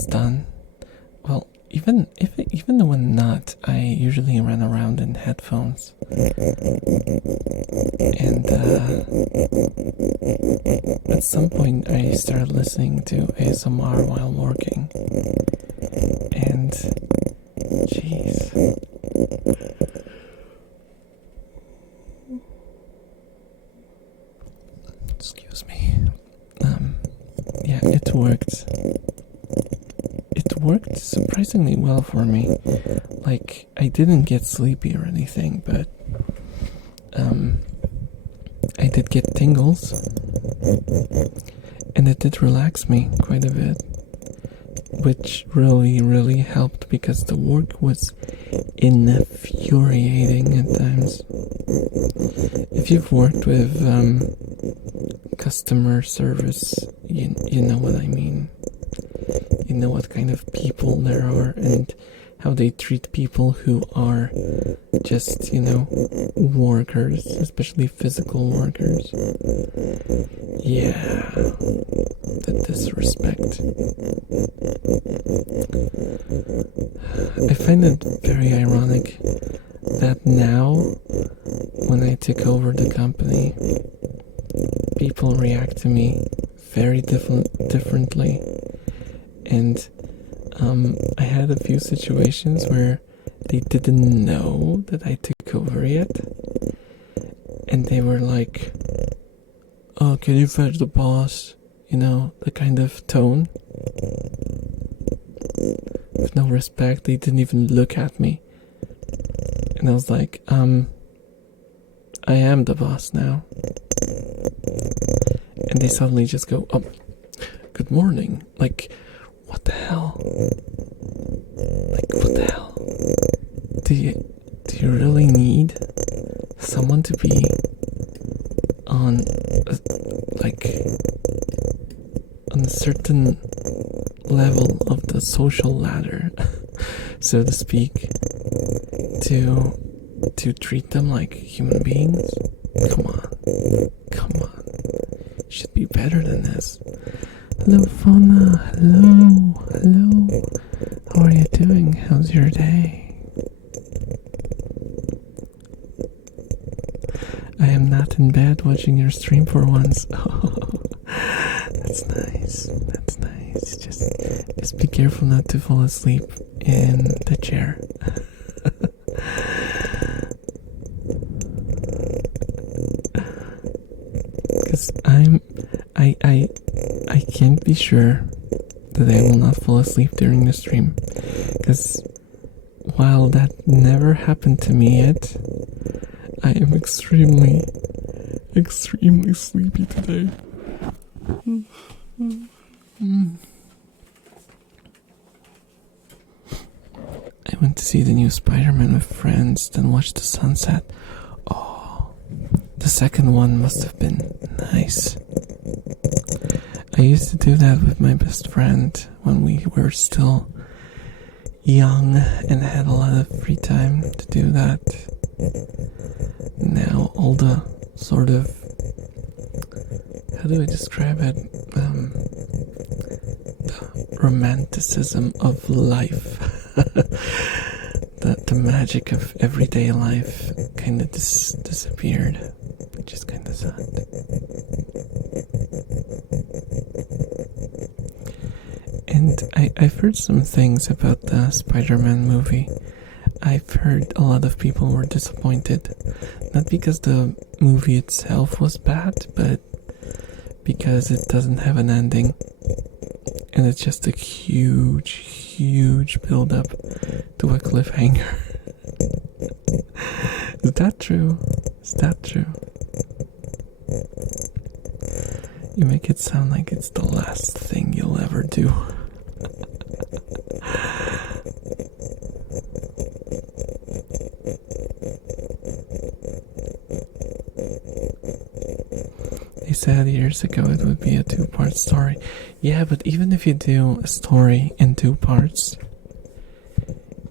done, well, even when not, I usually run around in headphones, and at some point I started listening to ASMR while working, and jeez, excuse me, yeah, it worked. It worked surprisingly well for me. Like, I didn't get sleepy or anything, but I did get tingles, and it did relax me quite a bit, which really helped, because the work was infuriating at times. If you've worked with customer service, you know what I mean. You know what kind of people there are and how they treat people who are just, workers, especially physical workers. Yeah, the disrespect. I find it very ironic that now, when I took over the company, people react to me very differently. And I had a few situations where they didn't know that I took over yet. And they were like, "Oh, can you fetch the boss?" You know, the kind of tone. With no respect, they didn't even look at me. And I was like, I am the boss now. And they suddenly just go, "Oh, good morning." Like, what the hell? Like, what the hell? Do you really need someone to be on on a certain level of the social ladder, so to speak, to treat them like human beings? Come on. You should be better than this. Hello, Fauna. Hello. How are you doing? How's your day? I am not in bed watching your stream for once. Oh, that's nice. Just be careful not to fall asleep in the chair. Because I can't be sure that I will not fall asleep during the stream. Because while that never happened to me yet, I am extremely sleepy today. I went to see the new Spider-Man with friends, then watched the sunset. Oh, the second one must have been nice. I used to do that with my best friend when we were still young and had a lot of free time to do that. Now all the sort of, how do I describe it? The romanticism of life, the magic of everyday life kind of disappeared, which is kind of sad. And I've heard some things about the Spider-Man movie. I've heard a lot of people were disappointed, not because the movie itself was bad, but because it doesn't have an ending. And it's just a huge build-up to a cliffhanger. Is that true? You make it sound like it's the last thing you'll ever do. They said years ago it would be a 2-part story. Yeah, but even if you do a story in 2 parts,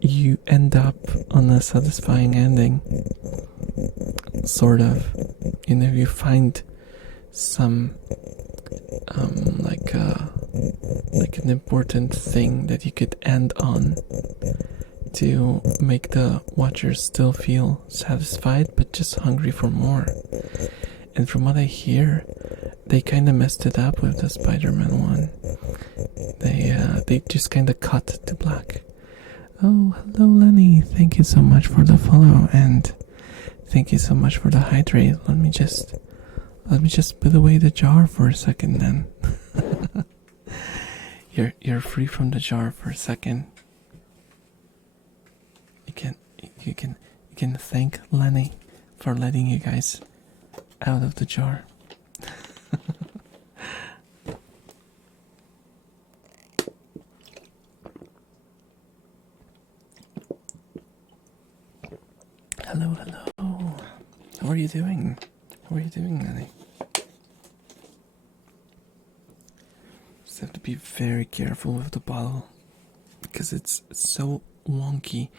you end up on a satisfying ending. Sort of. You know, you find some like an important thing that you could end on to make the watchers still feel satisfied but just hungry for more. And from what I hear, they kind of messed it up with the Spider-Man one. They just kind of cut to black. Oh, hello Lenny, thank you so much for the follow, and thank you so much for the hydrate. Let me just put away the jar for a second then. You're free from the jar for a second. You can thank Lenny for letting you guys out of the jar. Hello. How are you doing? Lenny? Just have to be very careful with the bottle because it's so wonky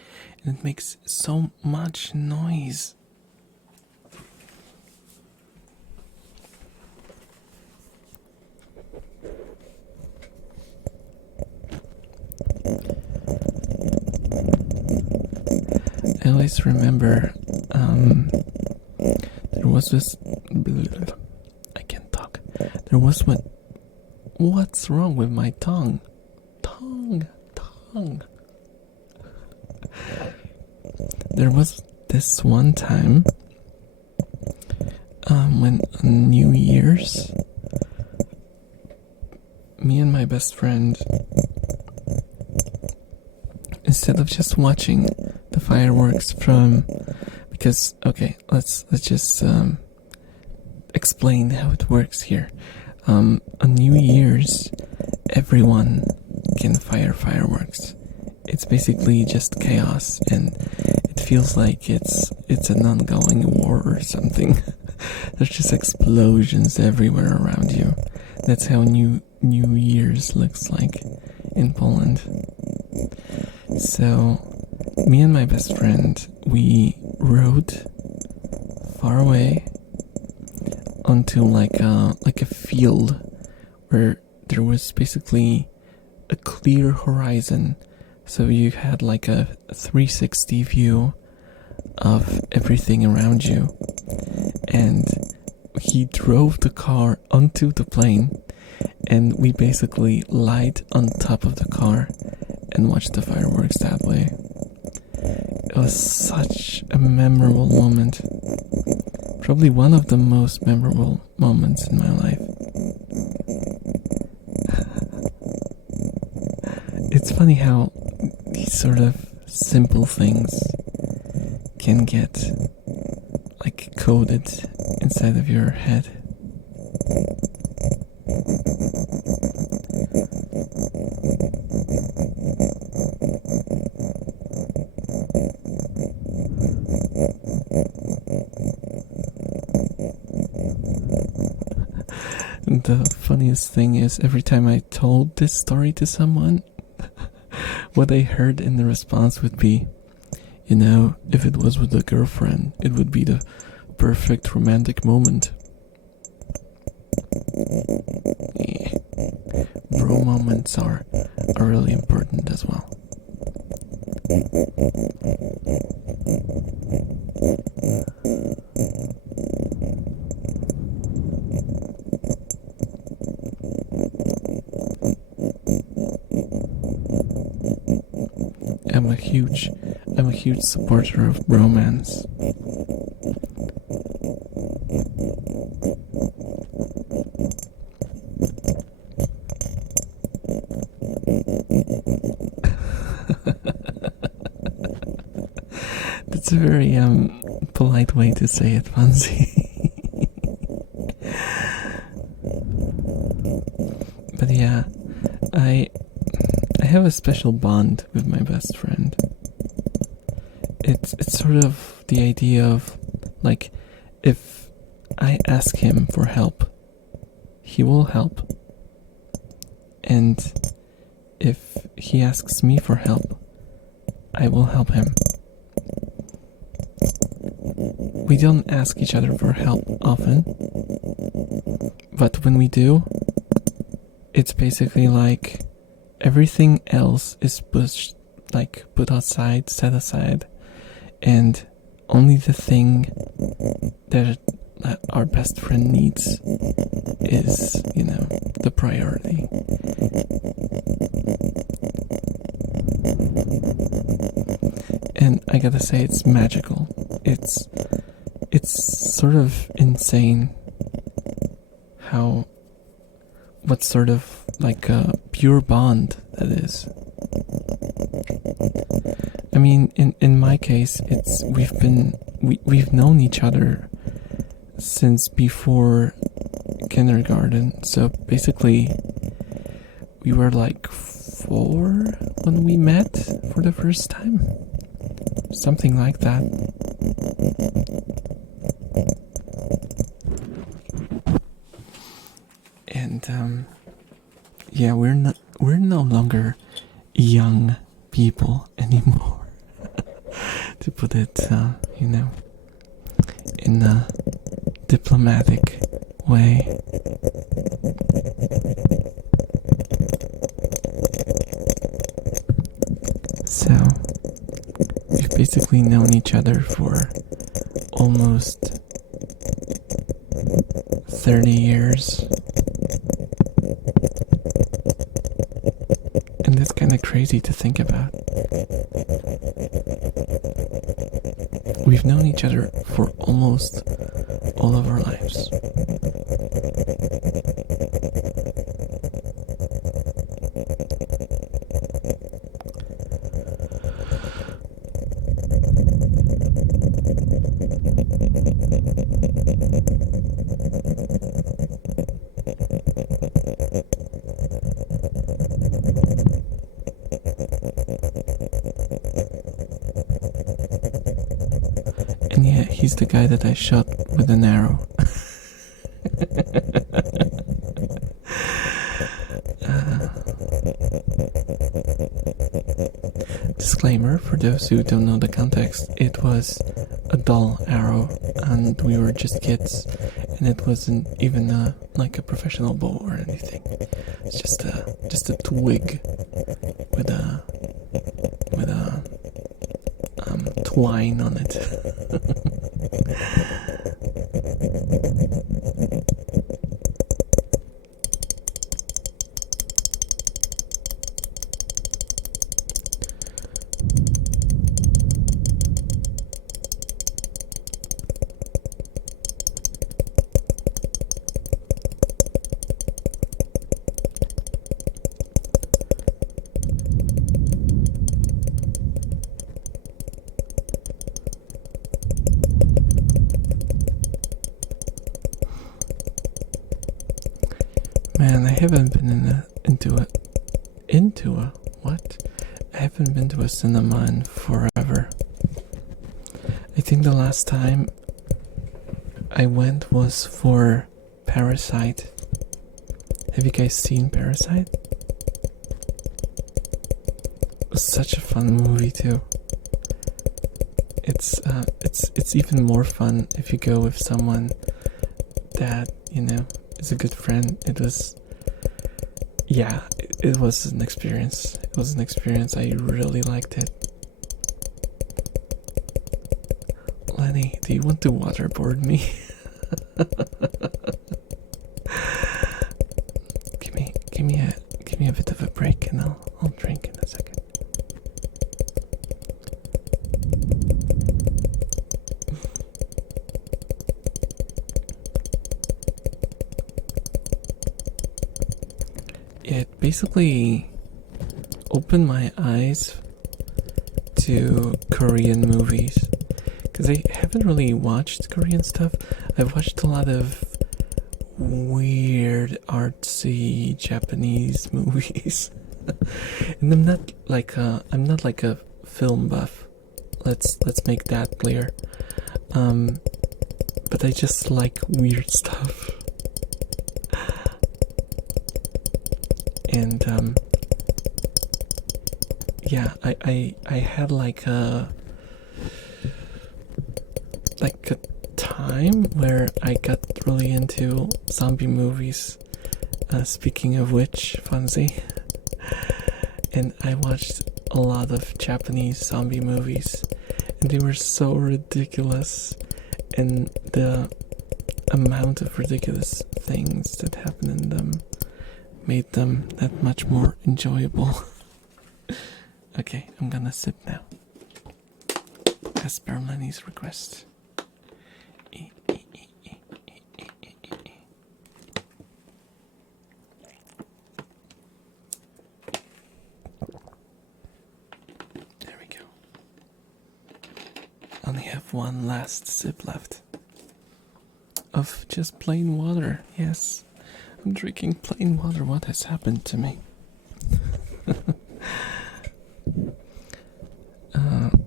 and it makes so much noise. always remember there was this. I can't talk. There was what's wrong with my tongue? Tongue. There was this one time when on New Year's, me and my best friend, instead of just watching the fireworks because okay, let's just explain how it works here. On New Year's, everyone can fire fireworks. It's basically just chaos, and it feels like it's an ongoing war or something. There's just explosions everywhere around you. That's how New Year's looks like in Poland. So, me and my best friend, we rode far away onto like a field where there was basically a clear horizon. So you had like a 360 view of everything around you. And he drove the car onto the plane, and we basically lied on top of the car and watched the fireworks that way. It was such a memorable moment. Probably one of the most memorable moments in my life. It's funny how these sort of simple things can get like coded inside of your head. The funniest thing is, every time I told this story to someone, what I heard in the response would be, you know, if it was with a girlfriend, it would be the perfect romantic moment. Yeah. Bro moments are really important as well. I'm a huge supporter of bromance. That's a very polite way to say it, Fonzie. But yeah, I have a special bond with my best friend. It's sort of the idea of, like, if I ask him for help, he will help. And if he asks me for help, I will help him. We don't ask each other for help often, but when we do, it's basically like everything else is put outside, set aside, and only the thing that our best friend needs is, you know, the priority. And I gotta say, it's magical. It's sort of insane what sort of like a pure bond that is. I mean, in my case, we've known each other since before kindergarten. So basically, we were like 4 when we met for the first time, something like that. And yeah, we're no longer young people anymore. To put it, you know, in a diplomatic way. So we've basically known each other for almost 30 years. And that's kind of crazy to think about. We've known each other for almost all of our lives. And yeah, he's the guy that I shot with an arrow. Disclaimer, for those who don't know the context, it was a dull arrow and we were just kids, and it wasn't even like a professional bow or anything. It's just a twig with a twine on it. Man, I haven't been into a what? I haven't been to a cinema in forever. I think the last time I went was for Parasite. Have you guys seen Parasite? It was such a fun movie too. It's even more fun if you go with someone that, you know, is a good friend. It was an experience. It was an experience. I really liked it. Lenny, do you want to waterboard me? give me a bit of a break and I'll drink in a second. It basically opened my eyes to Korean movies, because I haven't really watched Korean stuff. I've watched a lot of weird artsy Japanese movies. And I'm not like a film buff. Let's make that clear. But I just like weird stuff. And I had like a time where I got really into zombie movies. Speaking of which, Fonzie, and I watched a lot of Japanese zombie movies, and they were so ridiculous, and the amount of ridiculous things that happen in them made them that much more enjoyable. Okay, I'm gonna sit now, as per Lenny's request. There we go. Only have one last sip left of just plain water. Yes, I'm drinking plain water. What has happened to me?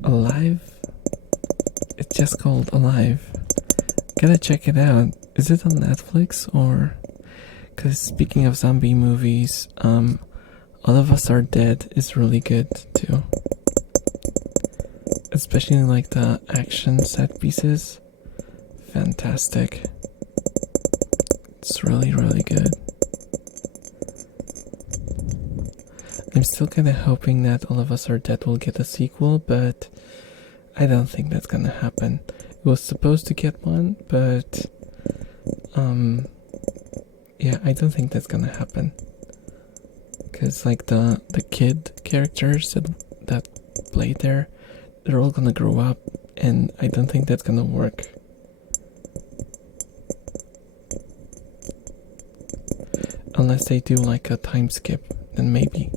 Alive? It's just called Alive. Gotta check it out. Is it on Netflix or... Because speaking of zombie movies, All of Us Are Dead is really good too. Especially like the action set pieces. Fantastic. It's really, really good. I'm still kind of hoping that All of Us Are Dead will get a sequel, but I don't think that's gonna happen. It was supposed to get one, but yeah, I don't think that's gonna happen. Cause like the kid characters that played there, they're all gonna grow up, and I don't think that's gonna work. Unless they do like a time skip, then maybe.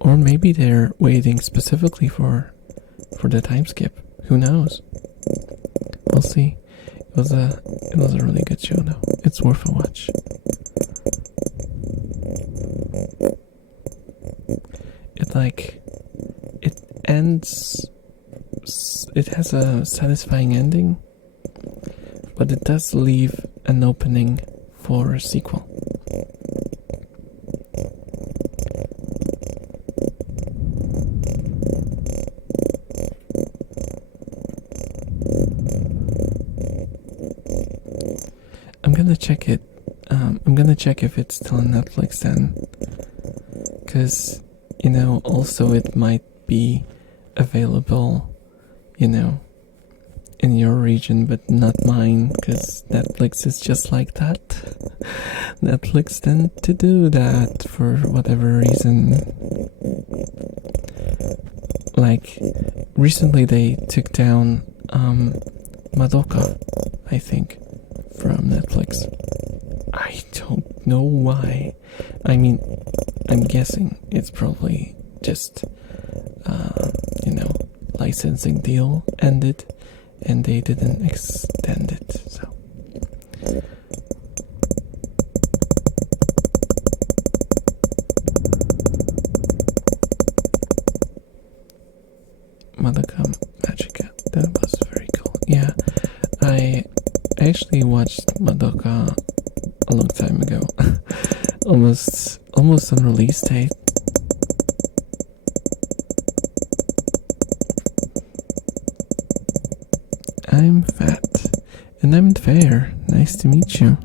Or maybe they're waiting specifically for the time skip. Who knows? We'll see. It was a really good show though. It's worth a watch. It ends. It has a satisfying ending, but it does leave an opening for a sequel. I'm gonna check it. I'm gonna check if it's still on Netflix then. Because, also it might be available, in your region, but not mine, because Netflix is just like that. Netflix tend to do that for whatever reason. Like, recently they took down Madoka, I think, from Netflix. I don't know why. I mean, I'm guessing it's probably just, licensing deal ended and they didn't extend it, so. Madoka Magica, that was very cool. Yeah, I actually watched Madoka a long time ago. almost on release date. I'm fat and I'm fair. Nice to meet you.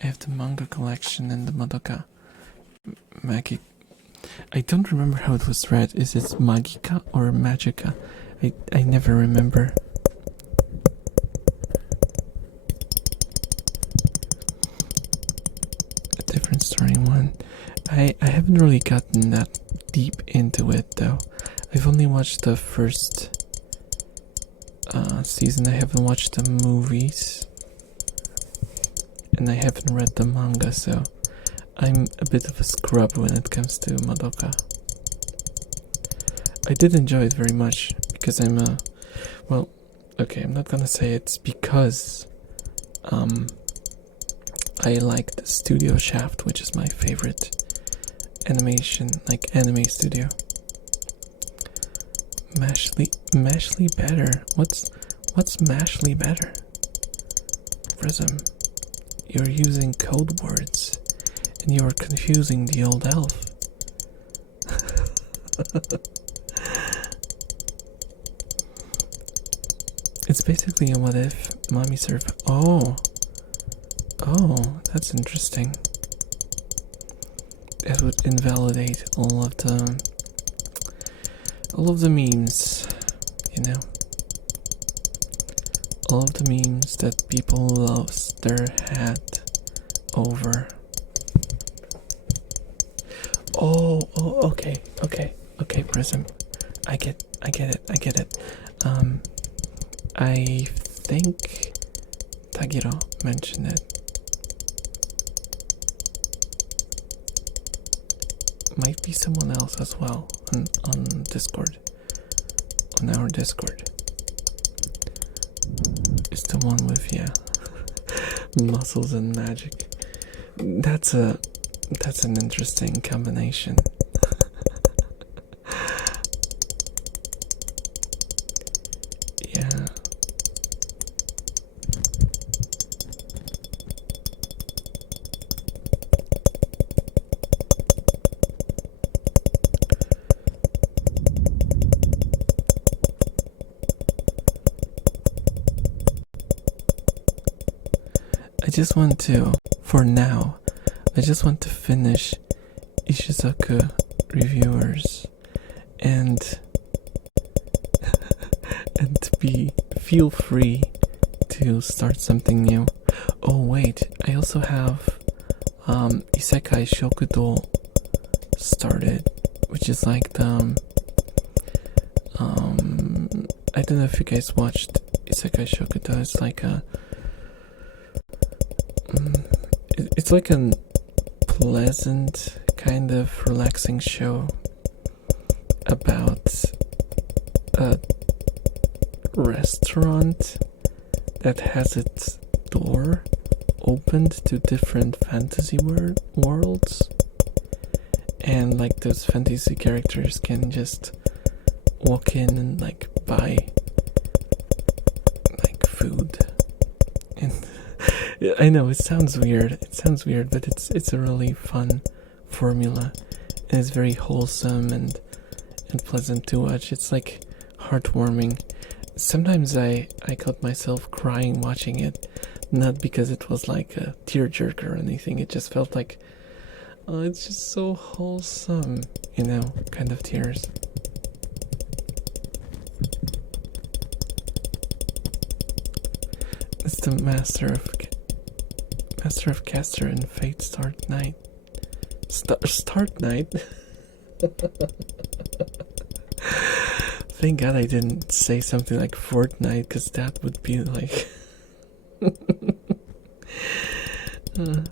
I have the manga collection and the Madoka Magic. I don't remember how it was read. Is it Magica or Magica? I never remember. A different story one. I haven't really gotten that deep into it though. I've only watched the first season. I haven't watched the movies. And I haven't read the manga, so I'm a bit of a scrub when it comes to Madoka. I did enjoy it very much because I'm I'm not gonna say it's because I like the Studio Shaft, which is my favorite anime studio. Mashly better. What's Mashly better? Prism. You're using code words. And you're confusing the old elf. It's basically a what if mommy surf. Oh, that's interesting. That would invalidate all of the memes, all of the memes that people lost their head over. Oh, okay, Prism. I get it. I think Tagiro mentioned it. Might be someone else as well on Discord. On our Discord. It's the one with muscles and magic. That's an interesting combination. Yeah. just want to, for now, I just want to finish Ishizaku reviewers and and feel free to start something new. Oh wait, I also have Isekai Shokudo started, which is like the I don't know if you guys watched Isekai Shokudo. It's like it's like a pleasant kind of relaxing show about a restaurant that has its door opened to different fantasy worlds, and like those fantasy characters can just walk in and like buy like food. And I know it sounds weird, but it's a really fun formula, and it's very wholesome and pleasant to watch. It's like heartwarming. Sometimes I caught myself crying watching it, not because it was like a tearjerker or anything. It just felt like, oh, it's just so wholesome, kind of tears. It's the Master of Caster and Fate Start Night. Start Night? Thank God I didn't say something like Fortnite, because that would be like...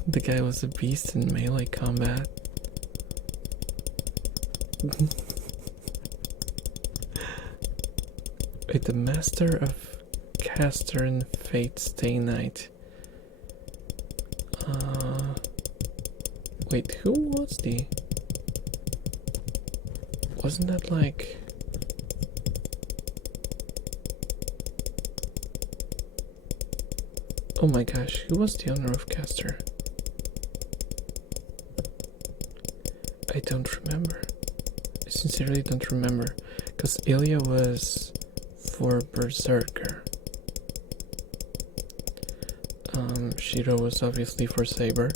the guy was a beast in melee combat. Wait, the Master of Caster and Fate Stay Night. Wait, who was the... Wasn't that like... Oh my gosh, who was the owner of Caster? I don't remember. I sincerely don't remember. Because Ilya was for Berserker. Shiro was obviously for Saber.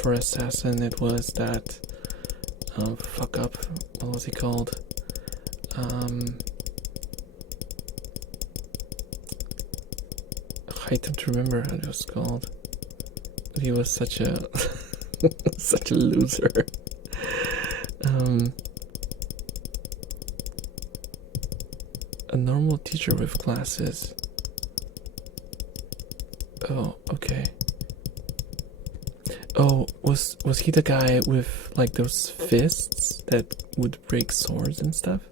For Assassin it was that... fuck up. What was he called? I don't remember how it was called. He was such a such a loser. A normal teacher with glasses. Oh, okay. Oh, was he the guy with like those fists that would break swords and stuff?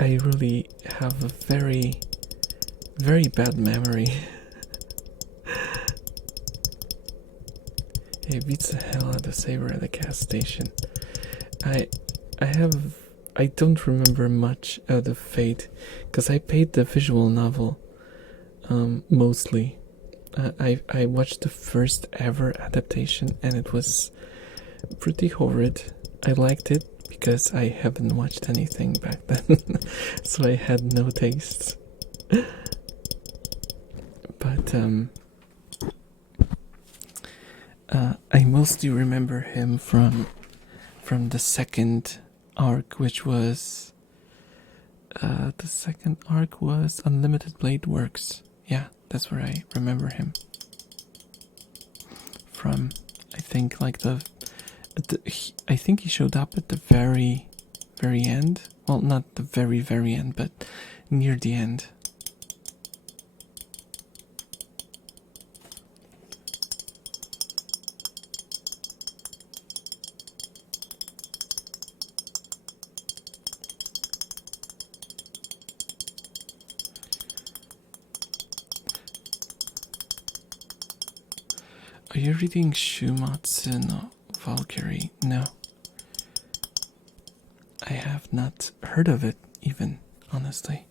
I really have a very, very bad memory. He beats the hell out of Saber at the gas station. I don't remember much out of Fate, because I paid the visual novel, mostly. I watched the first ever adaptation, and it was pretty horrid. I liked it because I haven't watched anything back then, so I had no taste. But I mostly remember him from the second arc, which was the second arc was Unlimited Blade Works. Yeah, that's where I remember him from. I think like I think he showed up at the very end. Well, not the very end, but near the end. Are you reading Shumatsu no Valkyrie? No. I have not heard of it even, honestly.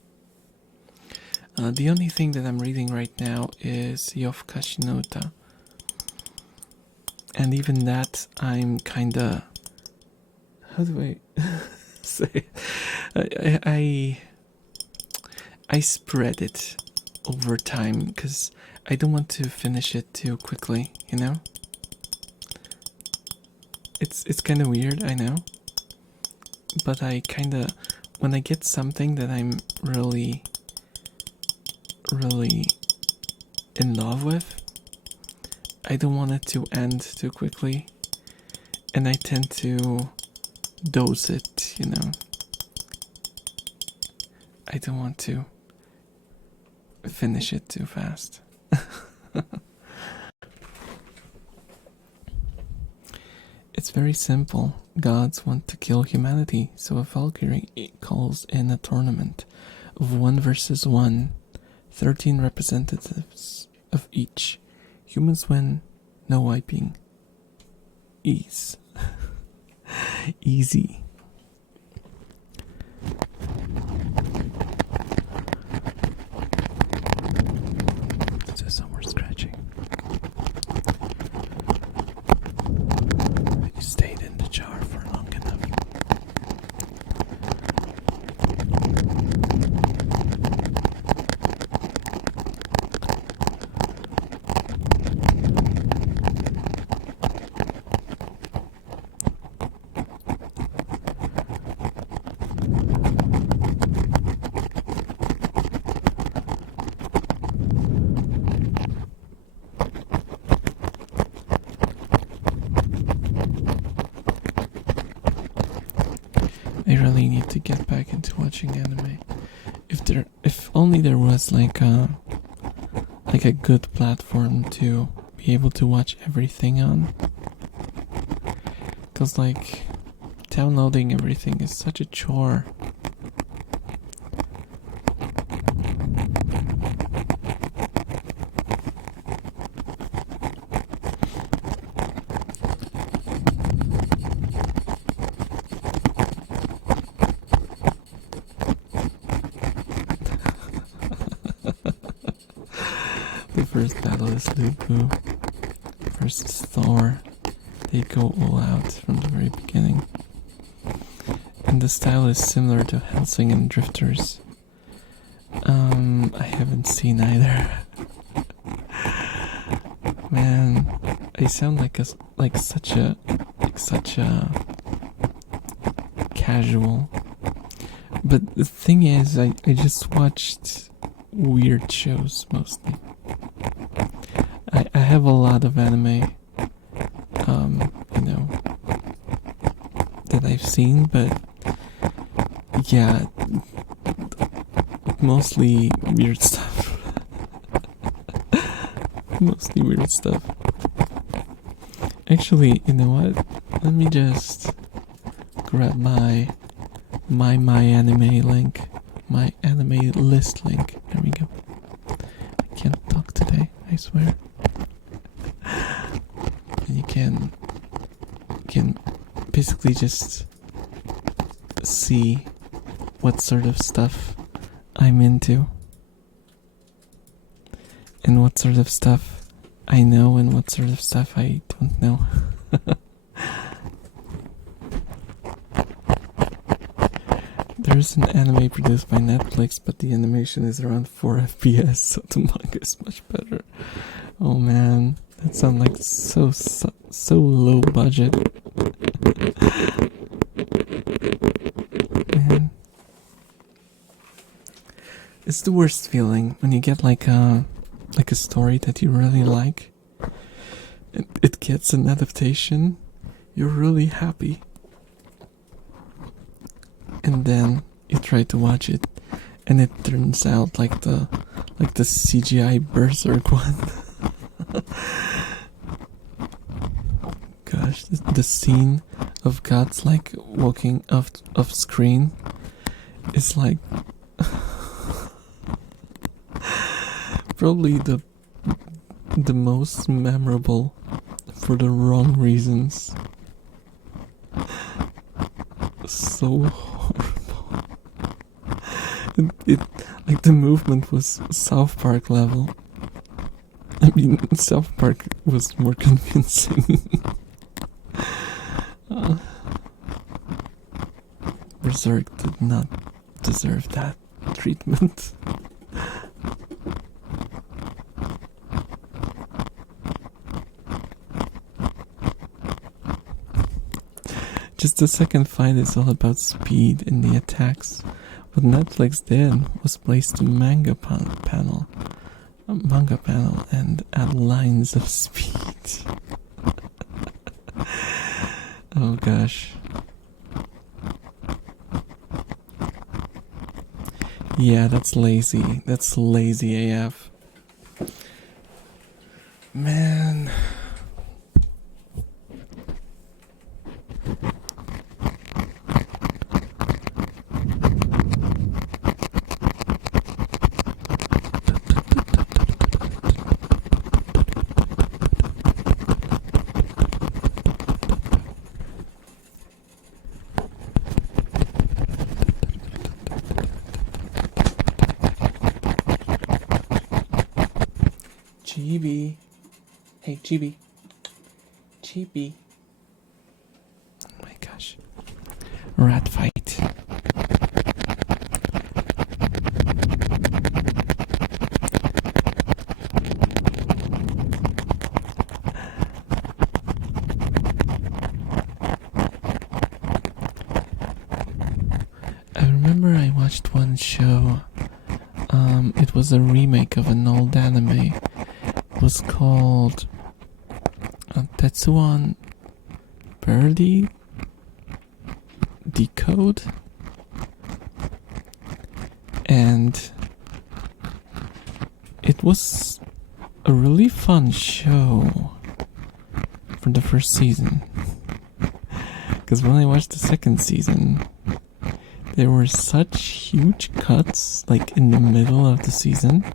The only thing that I'm reading right now is Yofukashi no Uta. and even that I'm kinda, how do I say it? I spread it over time because I don't want to finish it too quickly, you know? It's kind of weird, I know, but I kind of, when I get something that I'm really in love with, I don't want it to end too quickly, and I tend to dose it, you know. I don't want to finish it too fast. It's very simple. Gods want to kill humanity, so a Valkyrie calls in a tournament of 1 versus 1, 13 representatives of each. Humans win, no wiping. Ease. Easy. Let's do some more scratching. You stayed in the jar for long enough. I really need to get back into watching anime. If only there was like a good platform to be able to watch everything on. Cause like downloading everything is such a chore. The first battle is Lubu versus Thor. They go all out from the very beginning. And the style is similar to Helsing and Drifters. I haven't seen either. Man, I sound like such a casual. But the thing is, I just watched weird shows mostly. I have a lot of anime, that I've seen, but yeah, mostly weird stuff. Mostly weird stuff. Actually, you know what? Let me just grab my anime link, my anime list link. There we go. I can't talk today, I swear. And you can basically just see what sort of stuff I'm into, and what sort of stuff I know and what sort of stuff I don't know. There's an anime produced by Netflix, but the animation is around 4 FPS, so the manga is much better. Oh man, that sounds like so low budget. Man, it's the worst feeling when you get like a story that you really like, and it gets an adaptation. You're really happy, and then you try to watch it, and it turns out like the CGI Berserk one. Gosh, the scene of gods like walking off screen is like probably the most memorable for the wrong reasons. So horrible. It like the movement was South Park level. I South Park was more convincing. Berserk did not deserve that treatment. Just the second fight is all about speed in the attacks. What Netflix did was place the manga panel and add lines of speed. Oh gosh. Yeah, that's lazy. That's lazy AF. Man. Chibi. Hey, Chibi. Chibi. Oh my gosh. Rat fight. I remember I watched one show. It was a remake of an old anime. It was called Tetsuan Birdie Decode, and it was a really fun show for the first season. Because when I watched the second season, there were such huge cuts, like in the middle of the season,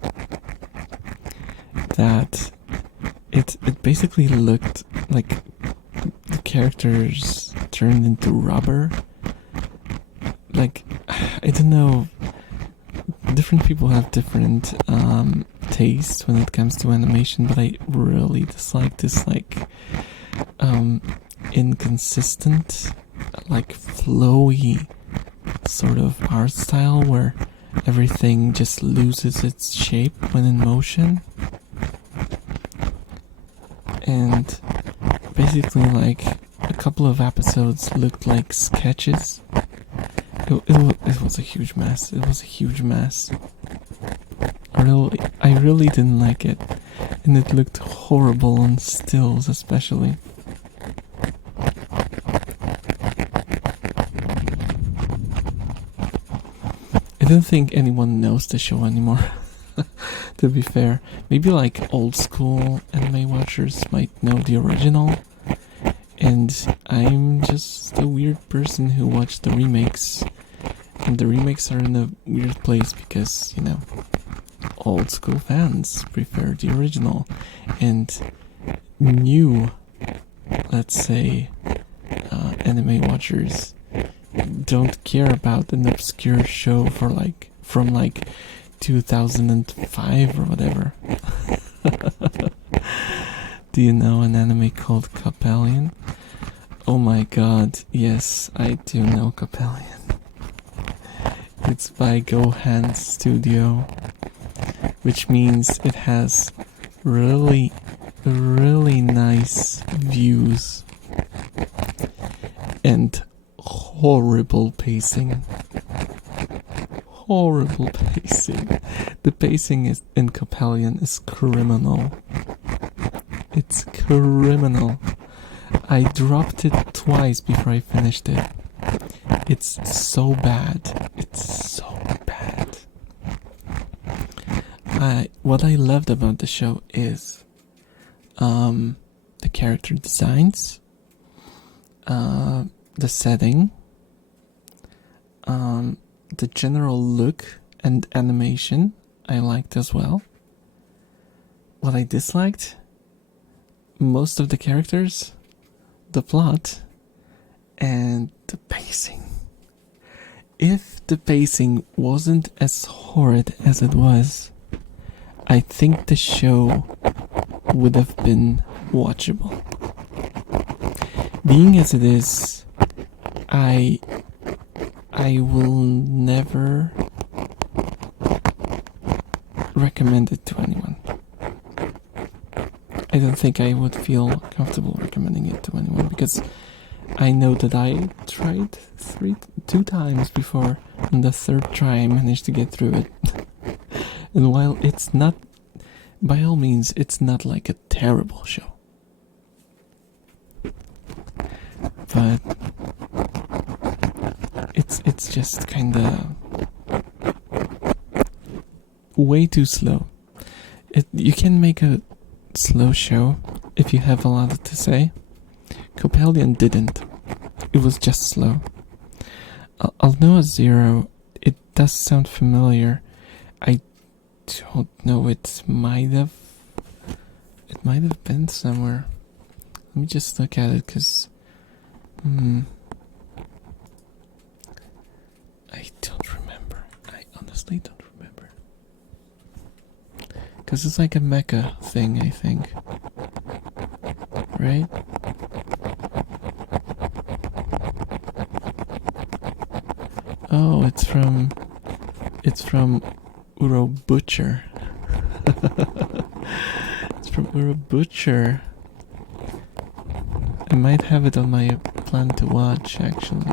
that it basically looked like the characters turned into rubber. Like, I don't know, different people have different tastes when it comes to animation, but I really dislike this, like, inconsistent, like, flowy sort of art style where everything just loses its shape when in motion. And basically, like, a couple of episodes looked like sketches. It was a huge mess. It was a huge mess. I really didn't like it. And it looked horrible on stills, especially. I don't think anyone knows the show anymore. To be fair, maybe like old school anime watchers might know the original, and I'm just a weird person who watched the remakes, and the remakes are in a weird place because, you know, old school fans prefer the original, and new, let's say, anime watchers don't care about an obscure show for from 2005 or whatever. Do you know an anime called Capellion? Oh my god, yes, I do know Capellion. It's by Gohan Studio, which means it has really, really nice views and horrible pacing. Horrible pacing. The pacing in Capellion is criminal. It's criminal. I dropped it twice before I finished it. It's so bad. It's so bad. What I loved about the show is the character designs, the setting, the general look and animation I liked as well. What I disliked, most of the characters, the plot, and the pacing. If the pacing wasn't as horrid as it was, I think the show would have been watchable. Being as it is, I will never recommend it to anyone. I don't think I would feel comfortable recommending it to anyone because I know that I tried two times before, and the third try I managed to get through it. And while it's not, by all means, it's not like a terrible show. But it's just kinda way too slow. You can make a slow show if you have a lot to say. Copelion didn't. It was just slow. Although Zero, it does sound familiar. I don't know. It might have been somewhere. Let me just look at it, cause I don't remember. I honestly don't remember. Cause it's like a mecha thing, I think. Right? Oh, it's from Uro Butcher. It's from Uro Butcher. I might have it on my plan to watch, actually,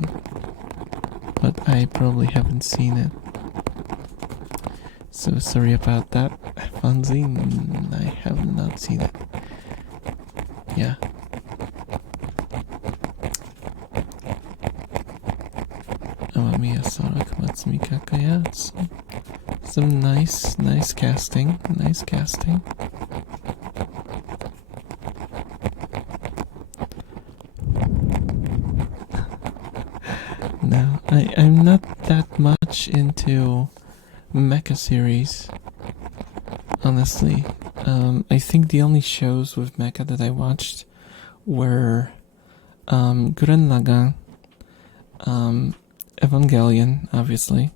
but I probably haven't seen it. So sorry about that, Fonzie. I have not seen it. Yeah. Amamiya Sora Komatsumi Kakaya. Some nice casting. Nice casting. No, I'm not that much into mecha series, honestly. I think the only shows with mecha that I watched were Gurren Lagann, Evangelion, obviously.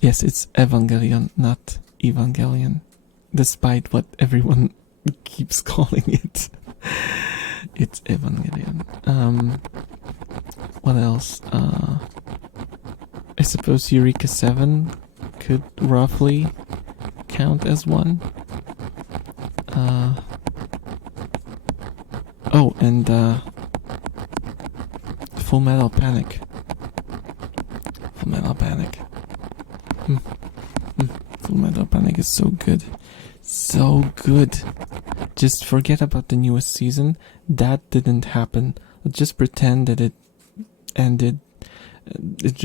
Yes, it's Evangelion, not Evangelion, despite what everyone keeps calling it. It's Evangelion. What else? I suppose Eureka 7 could roughly count as one. Oh, and Full Metal Panic. Full Metal Panic. Full Metal Panic is so good. So good. Just forget about the newest season. That didn't happen. Just pretend that it ended. It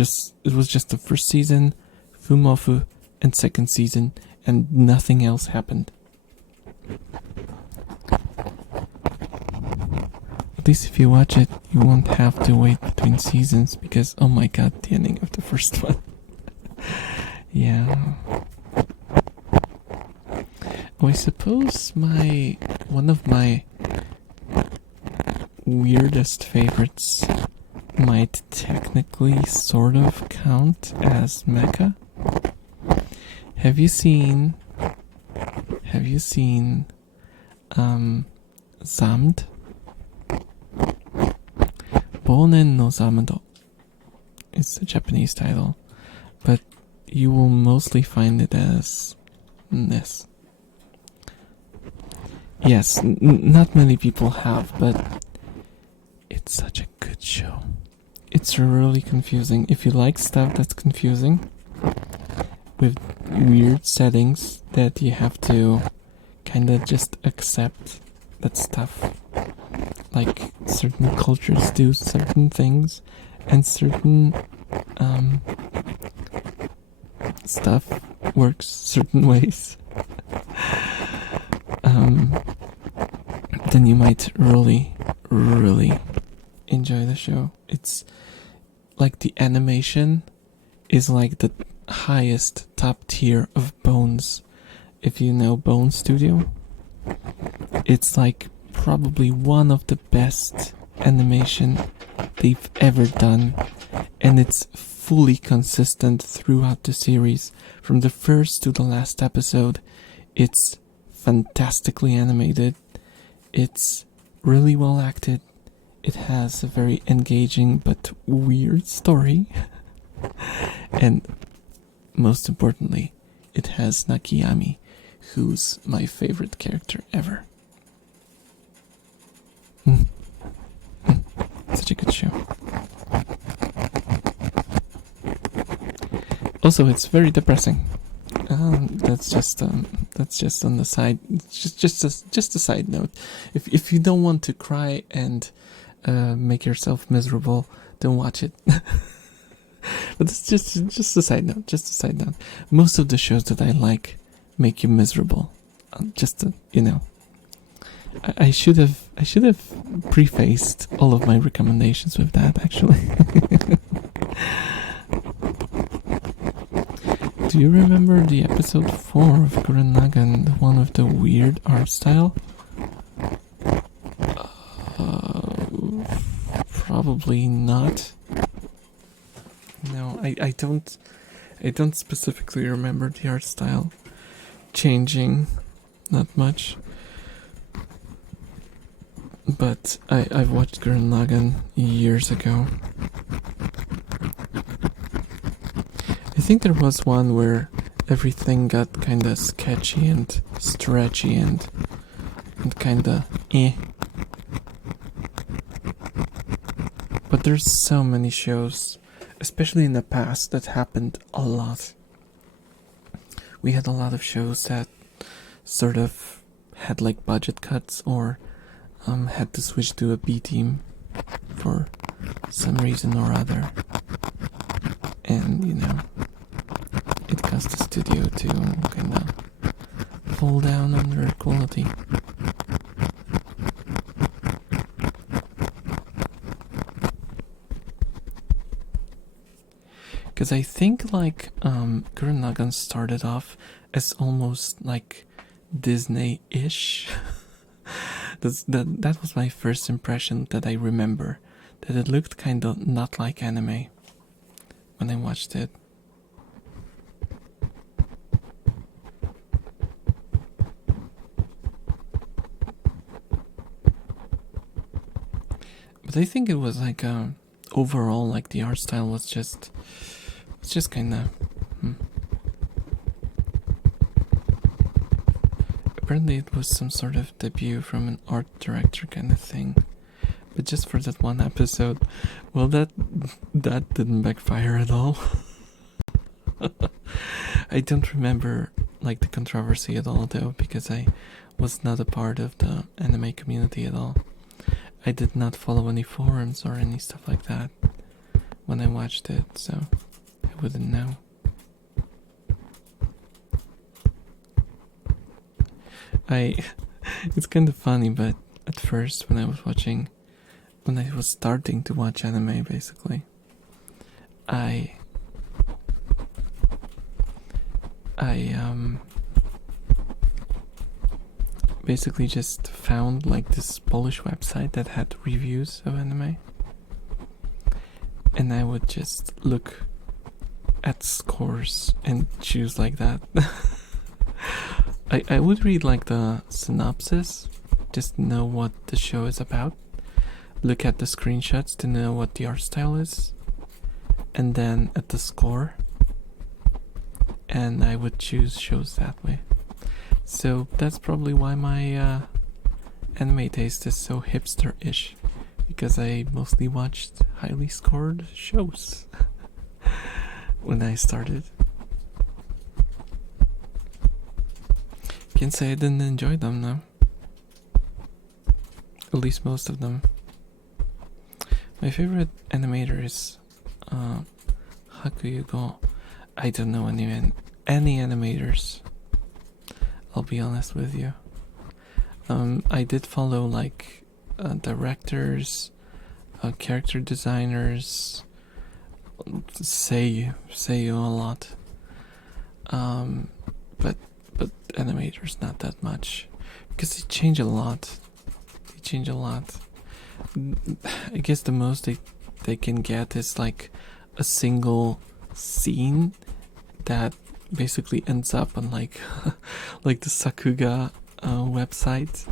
was just the first season, Fumofu, and second season, and nothing else happened. At least if you watch it, you won't have to wait between seasons, because oh my god, the ending of the first one. Yeah. Oh, I suppose one of my weirdest favorites might technically sort of count as mecha. Have you seen Zamd? Bonen no Zamdo. It's the Japanese title, but you will mostly find it as this. Yes, not many people have, but it's such a good show. It's really confusing. If you like stuff that's confusing, with weird settings that you have to kinda just accept that stuff, like certain cultures do certain things, and certain stuff works certain ways, then you might really enjoy the show. It's like the animation is like the highest top tier of Bones. If you know Bone Studio, it's like probably one of the best animation they've ever done, and it's fully consistent throughout the series. From the first to the last episode, it's fantastically animated, it's really well acted, it has a very engaging but weird story, and most importantly, it has Nakayami, who's my favorite character ever. Such a good show. Also, it's very depressing. That's just on the side. Just a side note. If you don't want to cry and make yourself miserable, don't watch it. But it's just a side note. Just a side note. Most of the shows that I like make you miserable. I should have prefaced all of my recommendations with that, actually. Do you remember the episode 4 of Gurren Lagann, the one with the weird art style? Probably not. No, I don't specifically remember the art style changing that much. But I've watched Gurren Lagann years ago. I think there was one where everything got kinda sketchy and stretchy and kinda But there's so many shows, especially in the past, that happened a lot. We had a lot of shows that sort of had like budget cuts or had to switch to a B team for some reason or other. And, it caused the studio to kind of fall down under quality. Because I think like Gurren Lagann started off as almost like Disney-ish. That was my first impression that I remember. That it looked kind of not like anime when I watched it. But I think it was like overall, like the art style was just kind of. Apparently, it was some sort of debut from an art director kind of thing, but just for that one episode. Well, that didn't backfire at all. I don't remember like the controversy at all, though, because I was not a part of the anime community at all. I did not follow any forums or any stuff like that when I watched it, so I wouldn't know. It's kind of funny, but at first when I was starting to watch anime, basically, I basically just found like this Polish website that had reviews of anime, and I would just look at scores and choose like that. I would read like the synopsis just to know what the show is about, look at the screenshots to know what the art style is, and then at the score, and I would choose shows that way. So that's probably why my anime taste is so hipster-ish, because I mostly watched highly scored shows when I started. Can't say I didn't enjoy them though. At least most of them. My favorite animator is Hakuyugo. I don't know any animators. I'll be honest with you. I did follow like directors, character designers, say a lot. But animators not that much, because they change a lot. I guess the most they they can get is like a single scene that basically ends up on like like the Sakuga website.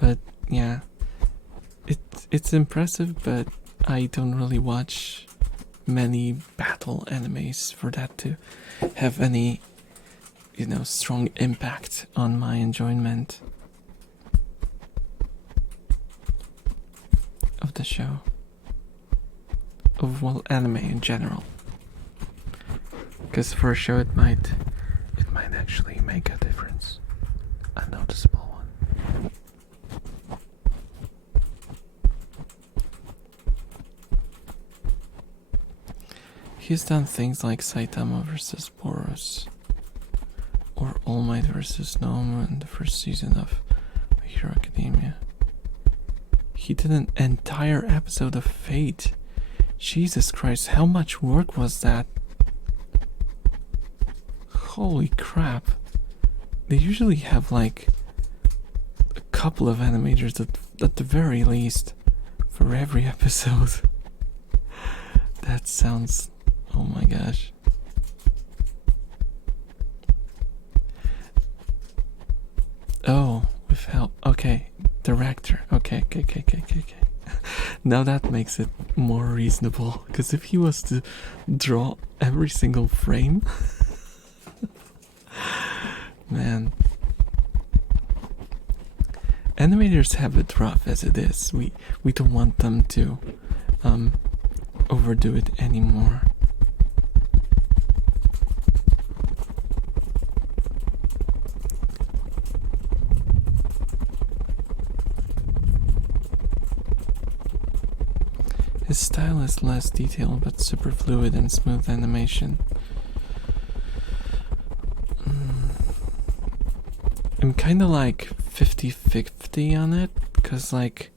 But yeah, it's impressive, but I don't really watch many battle animes for that to have any, strong impact on my enjoyment of the show. Of, well, anime in general. Because for a show it might actually make a difference. A noticeable one. He's done things like Saitama vs. Boros, or All Might vs. Noma in the first season of My Hero Academia. He did an entire episode of Fate. Jesus Christ, how much work was that? Holy crap. They usually have like a couple of animators at the very least for every episode. That sounds... oh my gosh. Oh, with help. Okay, director. Okay. Now that makes it more reasonable. Because if he was to draw every single frame... man. Animators have it rough as it is. We don't want them to overdo it anymore. His style is less detailed but super fluid and smooth animation. I'm kinda like 50-50 on it, cause like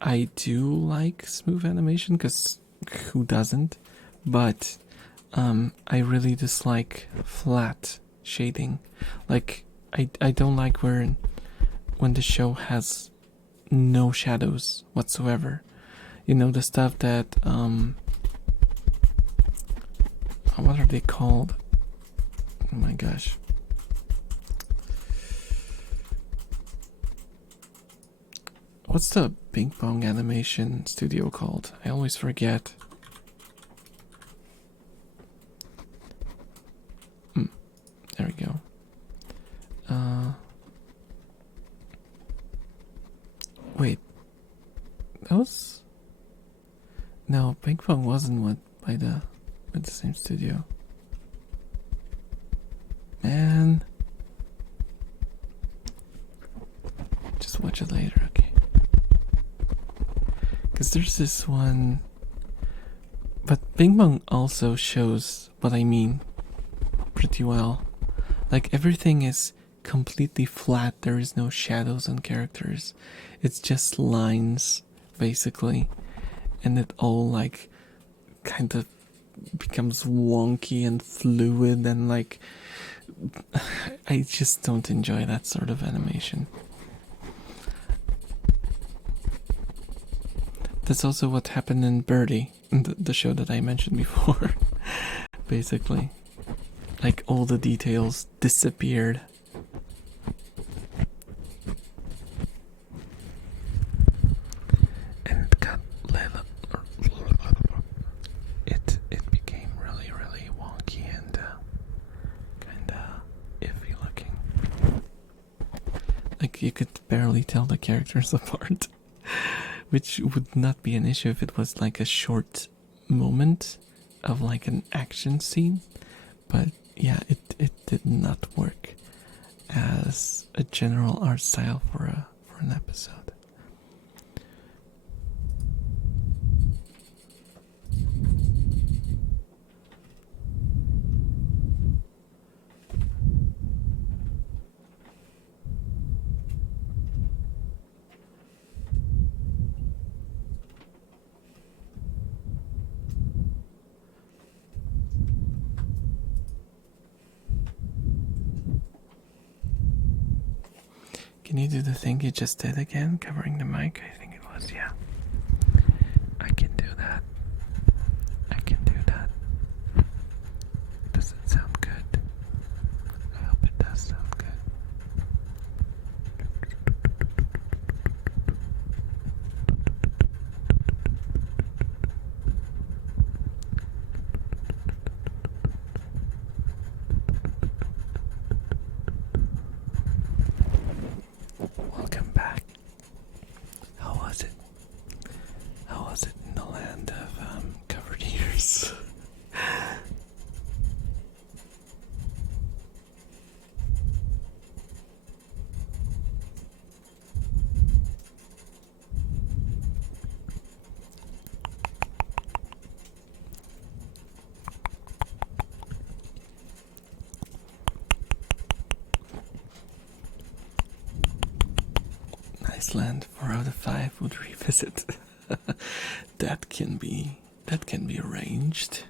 I do like smooth animation, cause who doesn't? But I really dislike flat shading. Like I don't like when the show has no shadows whatsoever. The stuff that what are they called? Oh my gosh. What's the ping pong animation studio called? I always forget. There we go. Wait. That was... no, ping pong wasn't with the same studio. Man. Just watch it later, okay? Because there's this one... but ping pong also shows what I mean pretty well. Like, everything is completely flat. There is no shadows on characters. It's just lines, basically. And it all, like, kind of becomes wonky and fluid and, like... I just don't enjoy that sort of animation. That's also what happened in Birdie, the show that I mentioned before. Basically. Like, all the details disappeared. And it became really, really wonky and kinda iffy looking. Like, you could barely tell the characters apart. Which would not be an issue if it was like a short moment of like an action scene. But yeah, it did not work as a general art style for an episode. Can you do the thing you just did again, covering the mic? I think it was, yeah. I can do that. I can do that. Does it sound good? I hope it does sound good. Welcome back. How was it? How was it in the land of covered ears? Iceland 4 out of 5 would revisit. that can be arranged.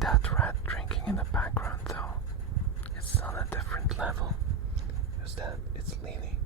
That rat drinking in the background though, it's on a different level. Who's that? It's Lily.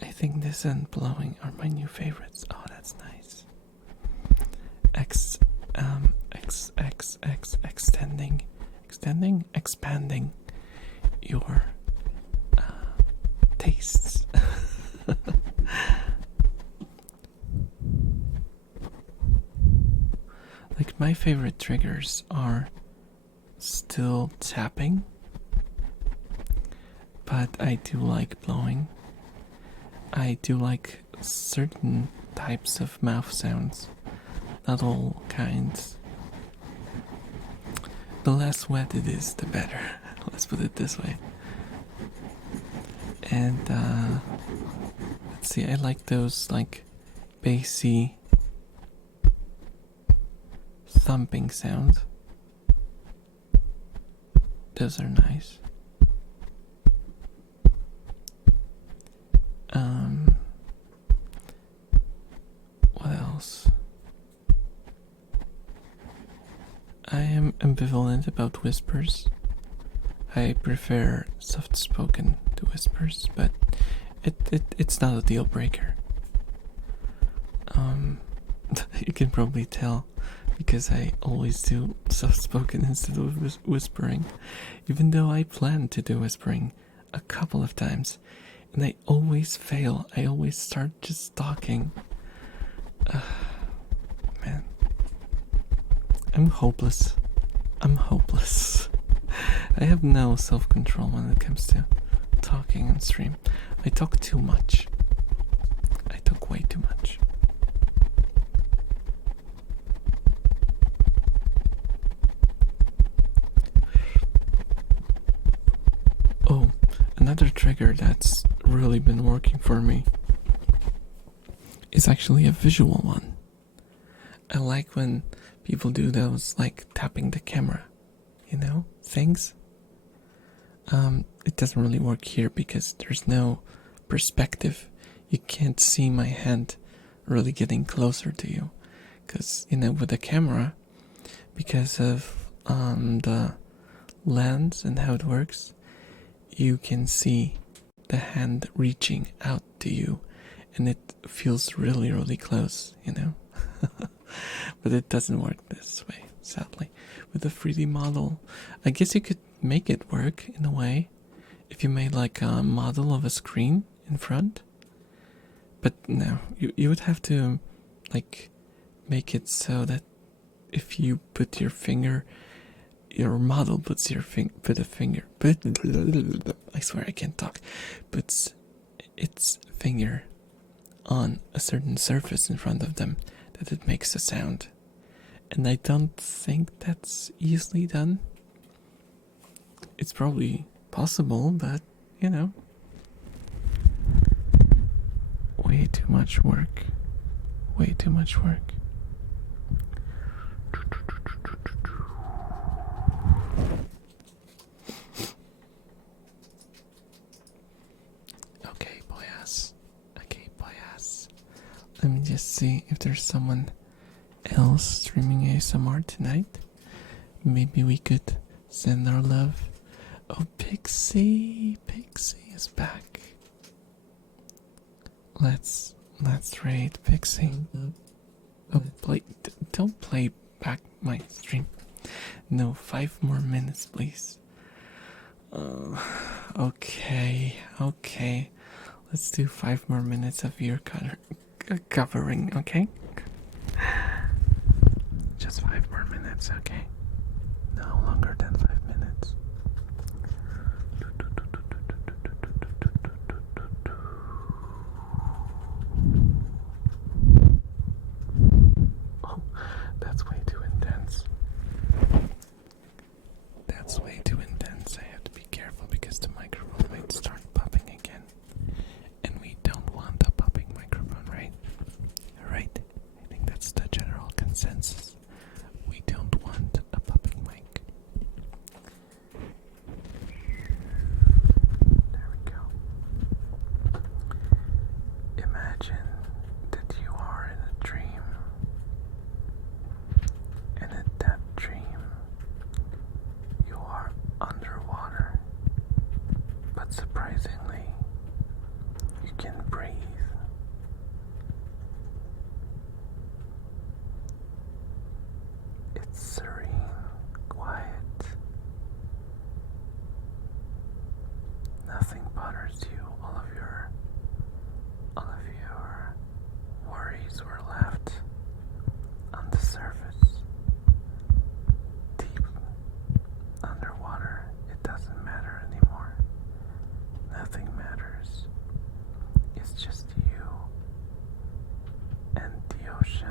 I think this and blowing are my new favorites. Oh, that's nice. Expanding your tastes. Like my favorite triggers are still tapping, but I do like blowing. I do like certain types of mouth sounds, not all kinds. The less wet it is, the better. Let's put it this way. And let's see, I like those like bassy thumping sounds. Those are nice. What else? I am ambivalent about whispers. I prefer soft-spoken to whispers, but it's not a deal breaker. You can probably tell because I always do soft-spoken instead of whispering, even though I plan to do whispering a couple of times, and I always fail. I always start just talking. Man, I'm hopeless. I have no self-control when it comes to talking on stream. I talk too much. I talk way too much. Oh, another trigger that's really been working for me is actually a visual one. I like when people do those, like tapping the camera, things. It doesn't really work here because there's no perspective. You can't see my hand really getting closer to you. Because, with the camera, because of the lens and how it works, you can see the hand reaching out to you, and it feels really, really close, But it doesn't work this way, sadly. With a 3D model, I guess you could make it work in a way if you made like a model of a screen in front. But no, you would have to like make it so that if you put your finger your model puts your finger, I swear I can't talk, puts its finger on a certain surface in front of them, that it makes a sound. And I don't think that's easily done. It's probably possible, but you know, way too much work. Way too much work. Okay, boyas. Okay, boyas. Let me just see if there's someone else streaming ASMR tonight. Maybe we could send our love. Oh, Pixie is back. Let's raid Pixie. Oh, don't play back my stream. No, 5 more minutes, please. Okay. Let's do 5 more minutes of your covering, okay? Just 5 more minutes, okay? No longer than 5 minutes. Oh, that's way too intense. That's way too intense. I have to be careful because the microphone might start popping again. And we don't want a popping microphone, right? Right? I think that's the general consensus. We don't want a popping mic. There we go. Imagine that you are in a dream. And in that dream, you are underwater. But surprisingly, you can breathe. It's serene, quiet. Nothing bothers you. All of your worries were left on the surface. Deep underwater, it doesn't matter anymore. Nothing matters. It's just you and the ocean.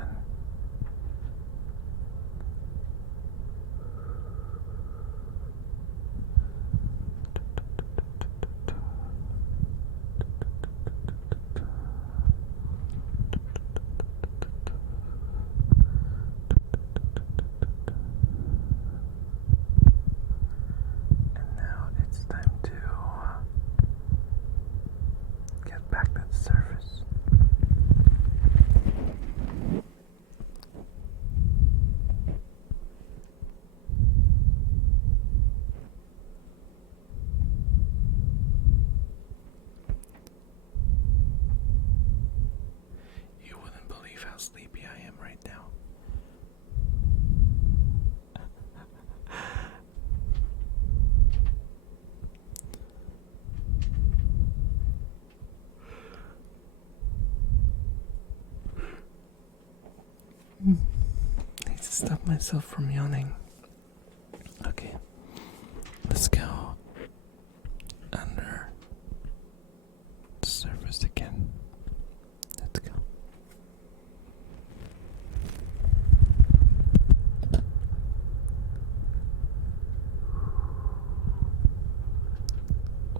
And now it's time to get back to the surface. You wouldn't believe how sleepy I am right now. Need to stop myself from yawning. Okay, let's go under the surface again. Let's go.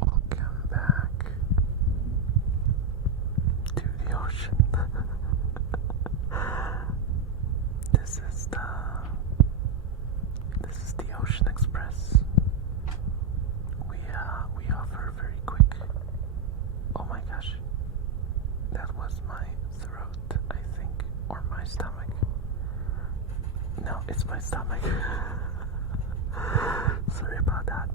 Welcome back to the ocean. This is the Ocean Express. We offer very quick. Oh my gosh, that was my throat, I think, or my stomach. No, it's my stomach. Sorry about that.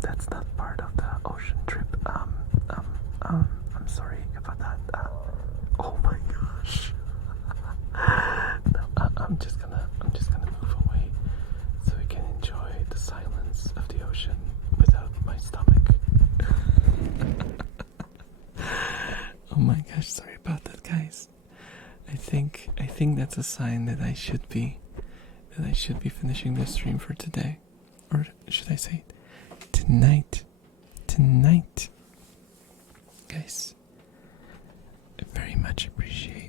That's not part of the ocean trip. I'm sorry about that. Oh my gosh. No, I'm just gonna move away so we can enjoy the silence of the ocean without my stomach. Oh my gosh, sorry about that, guys. I think that's a sign that I should be that I should be finishing this stream for today. Or should I say tonight? Tonight. Guys, I very much appreciate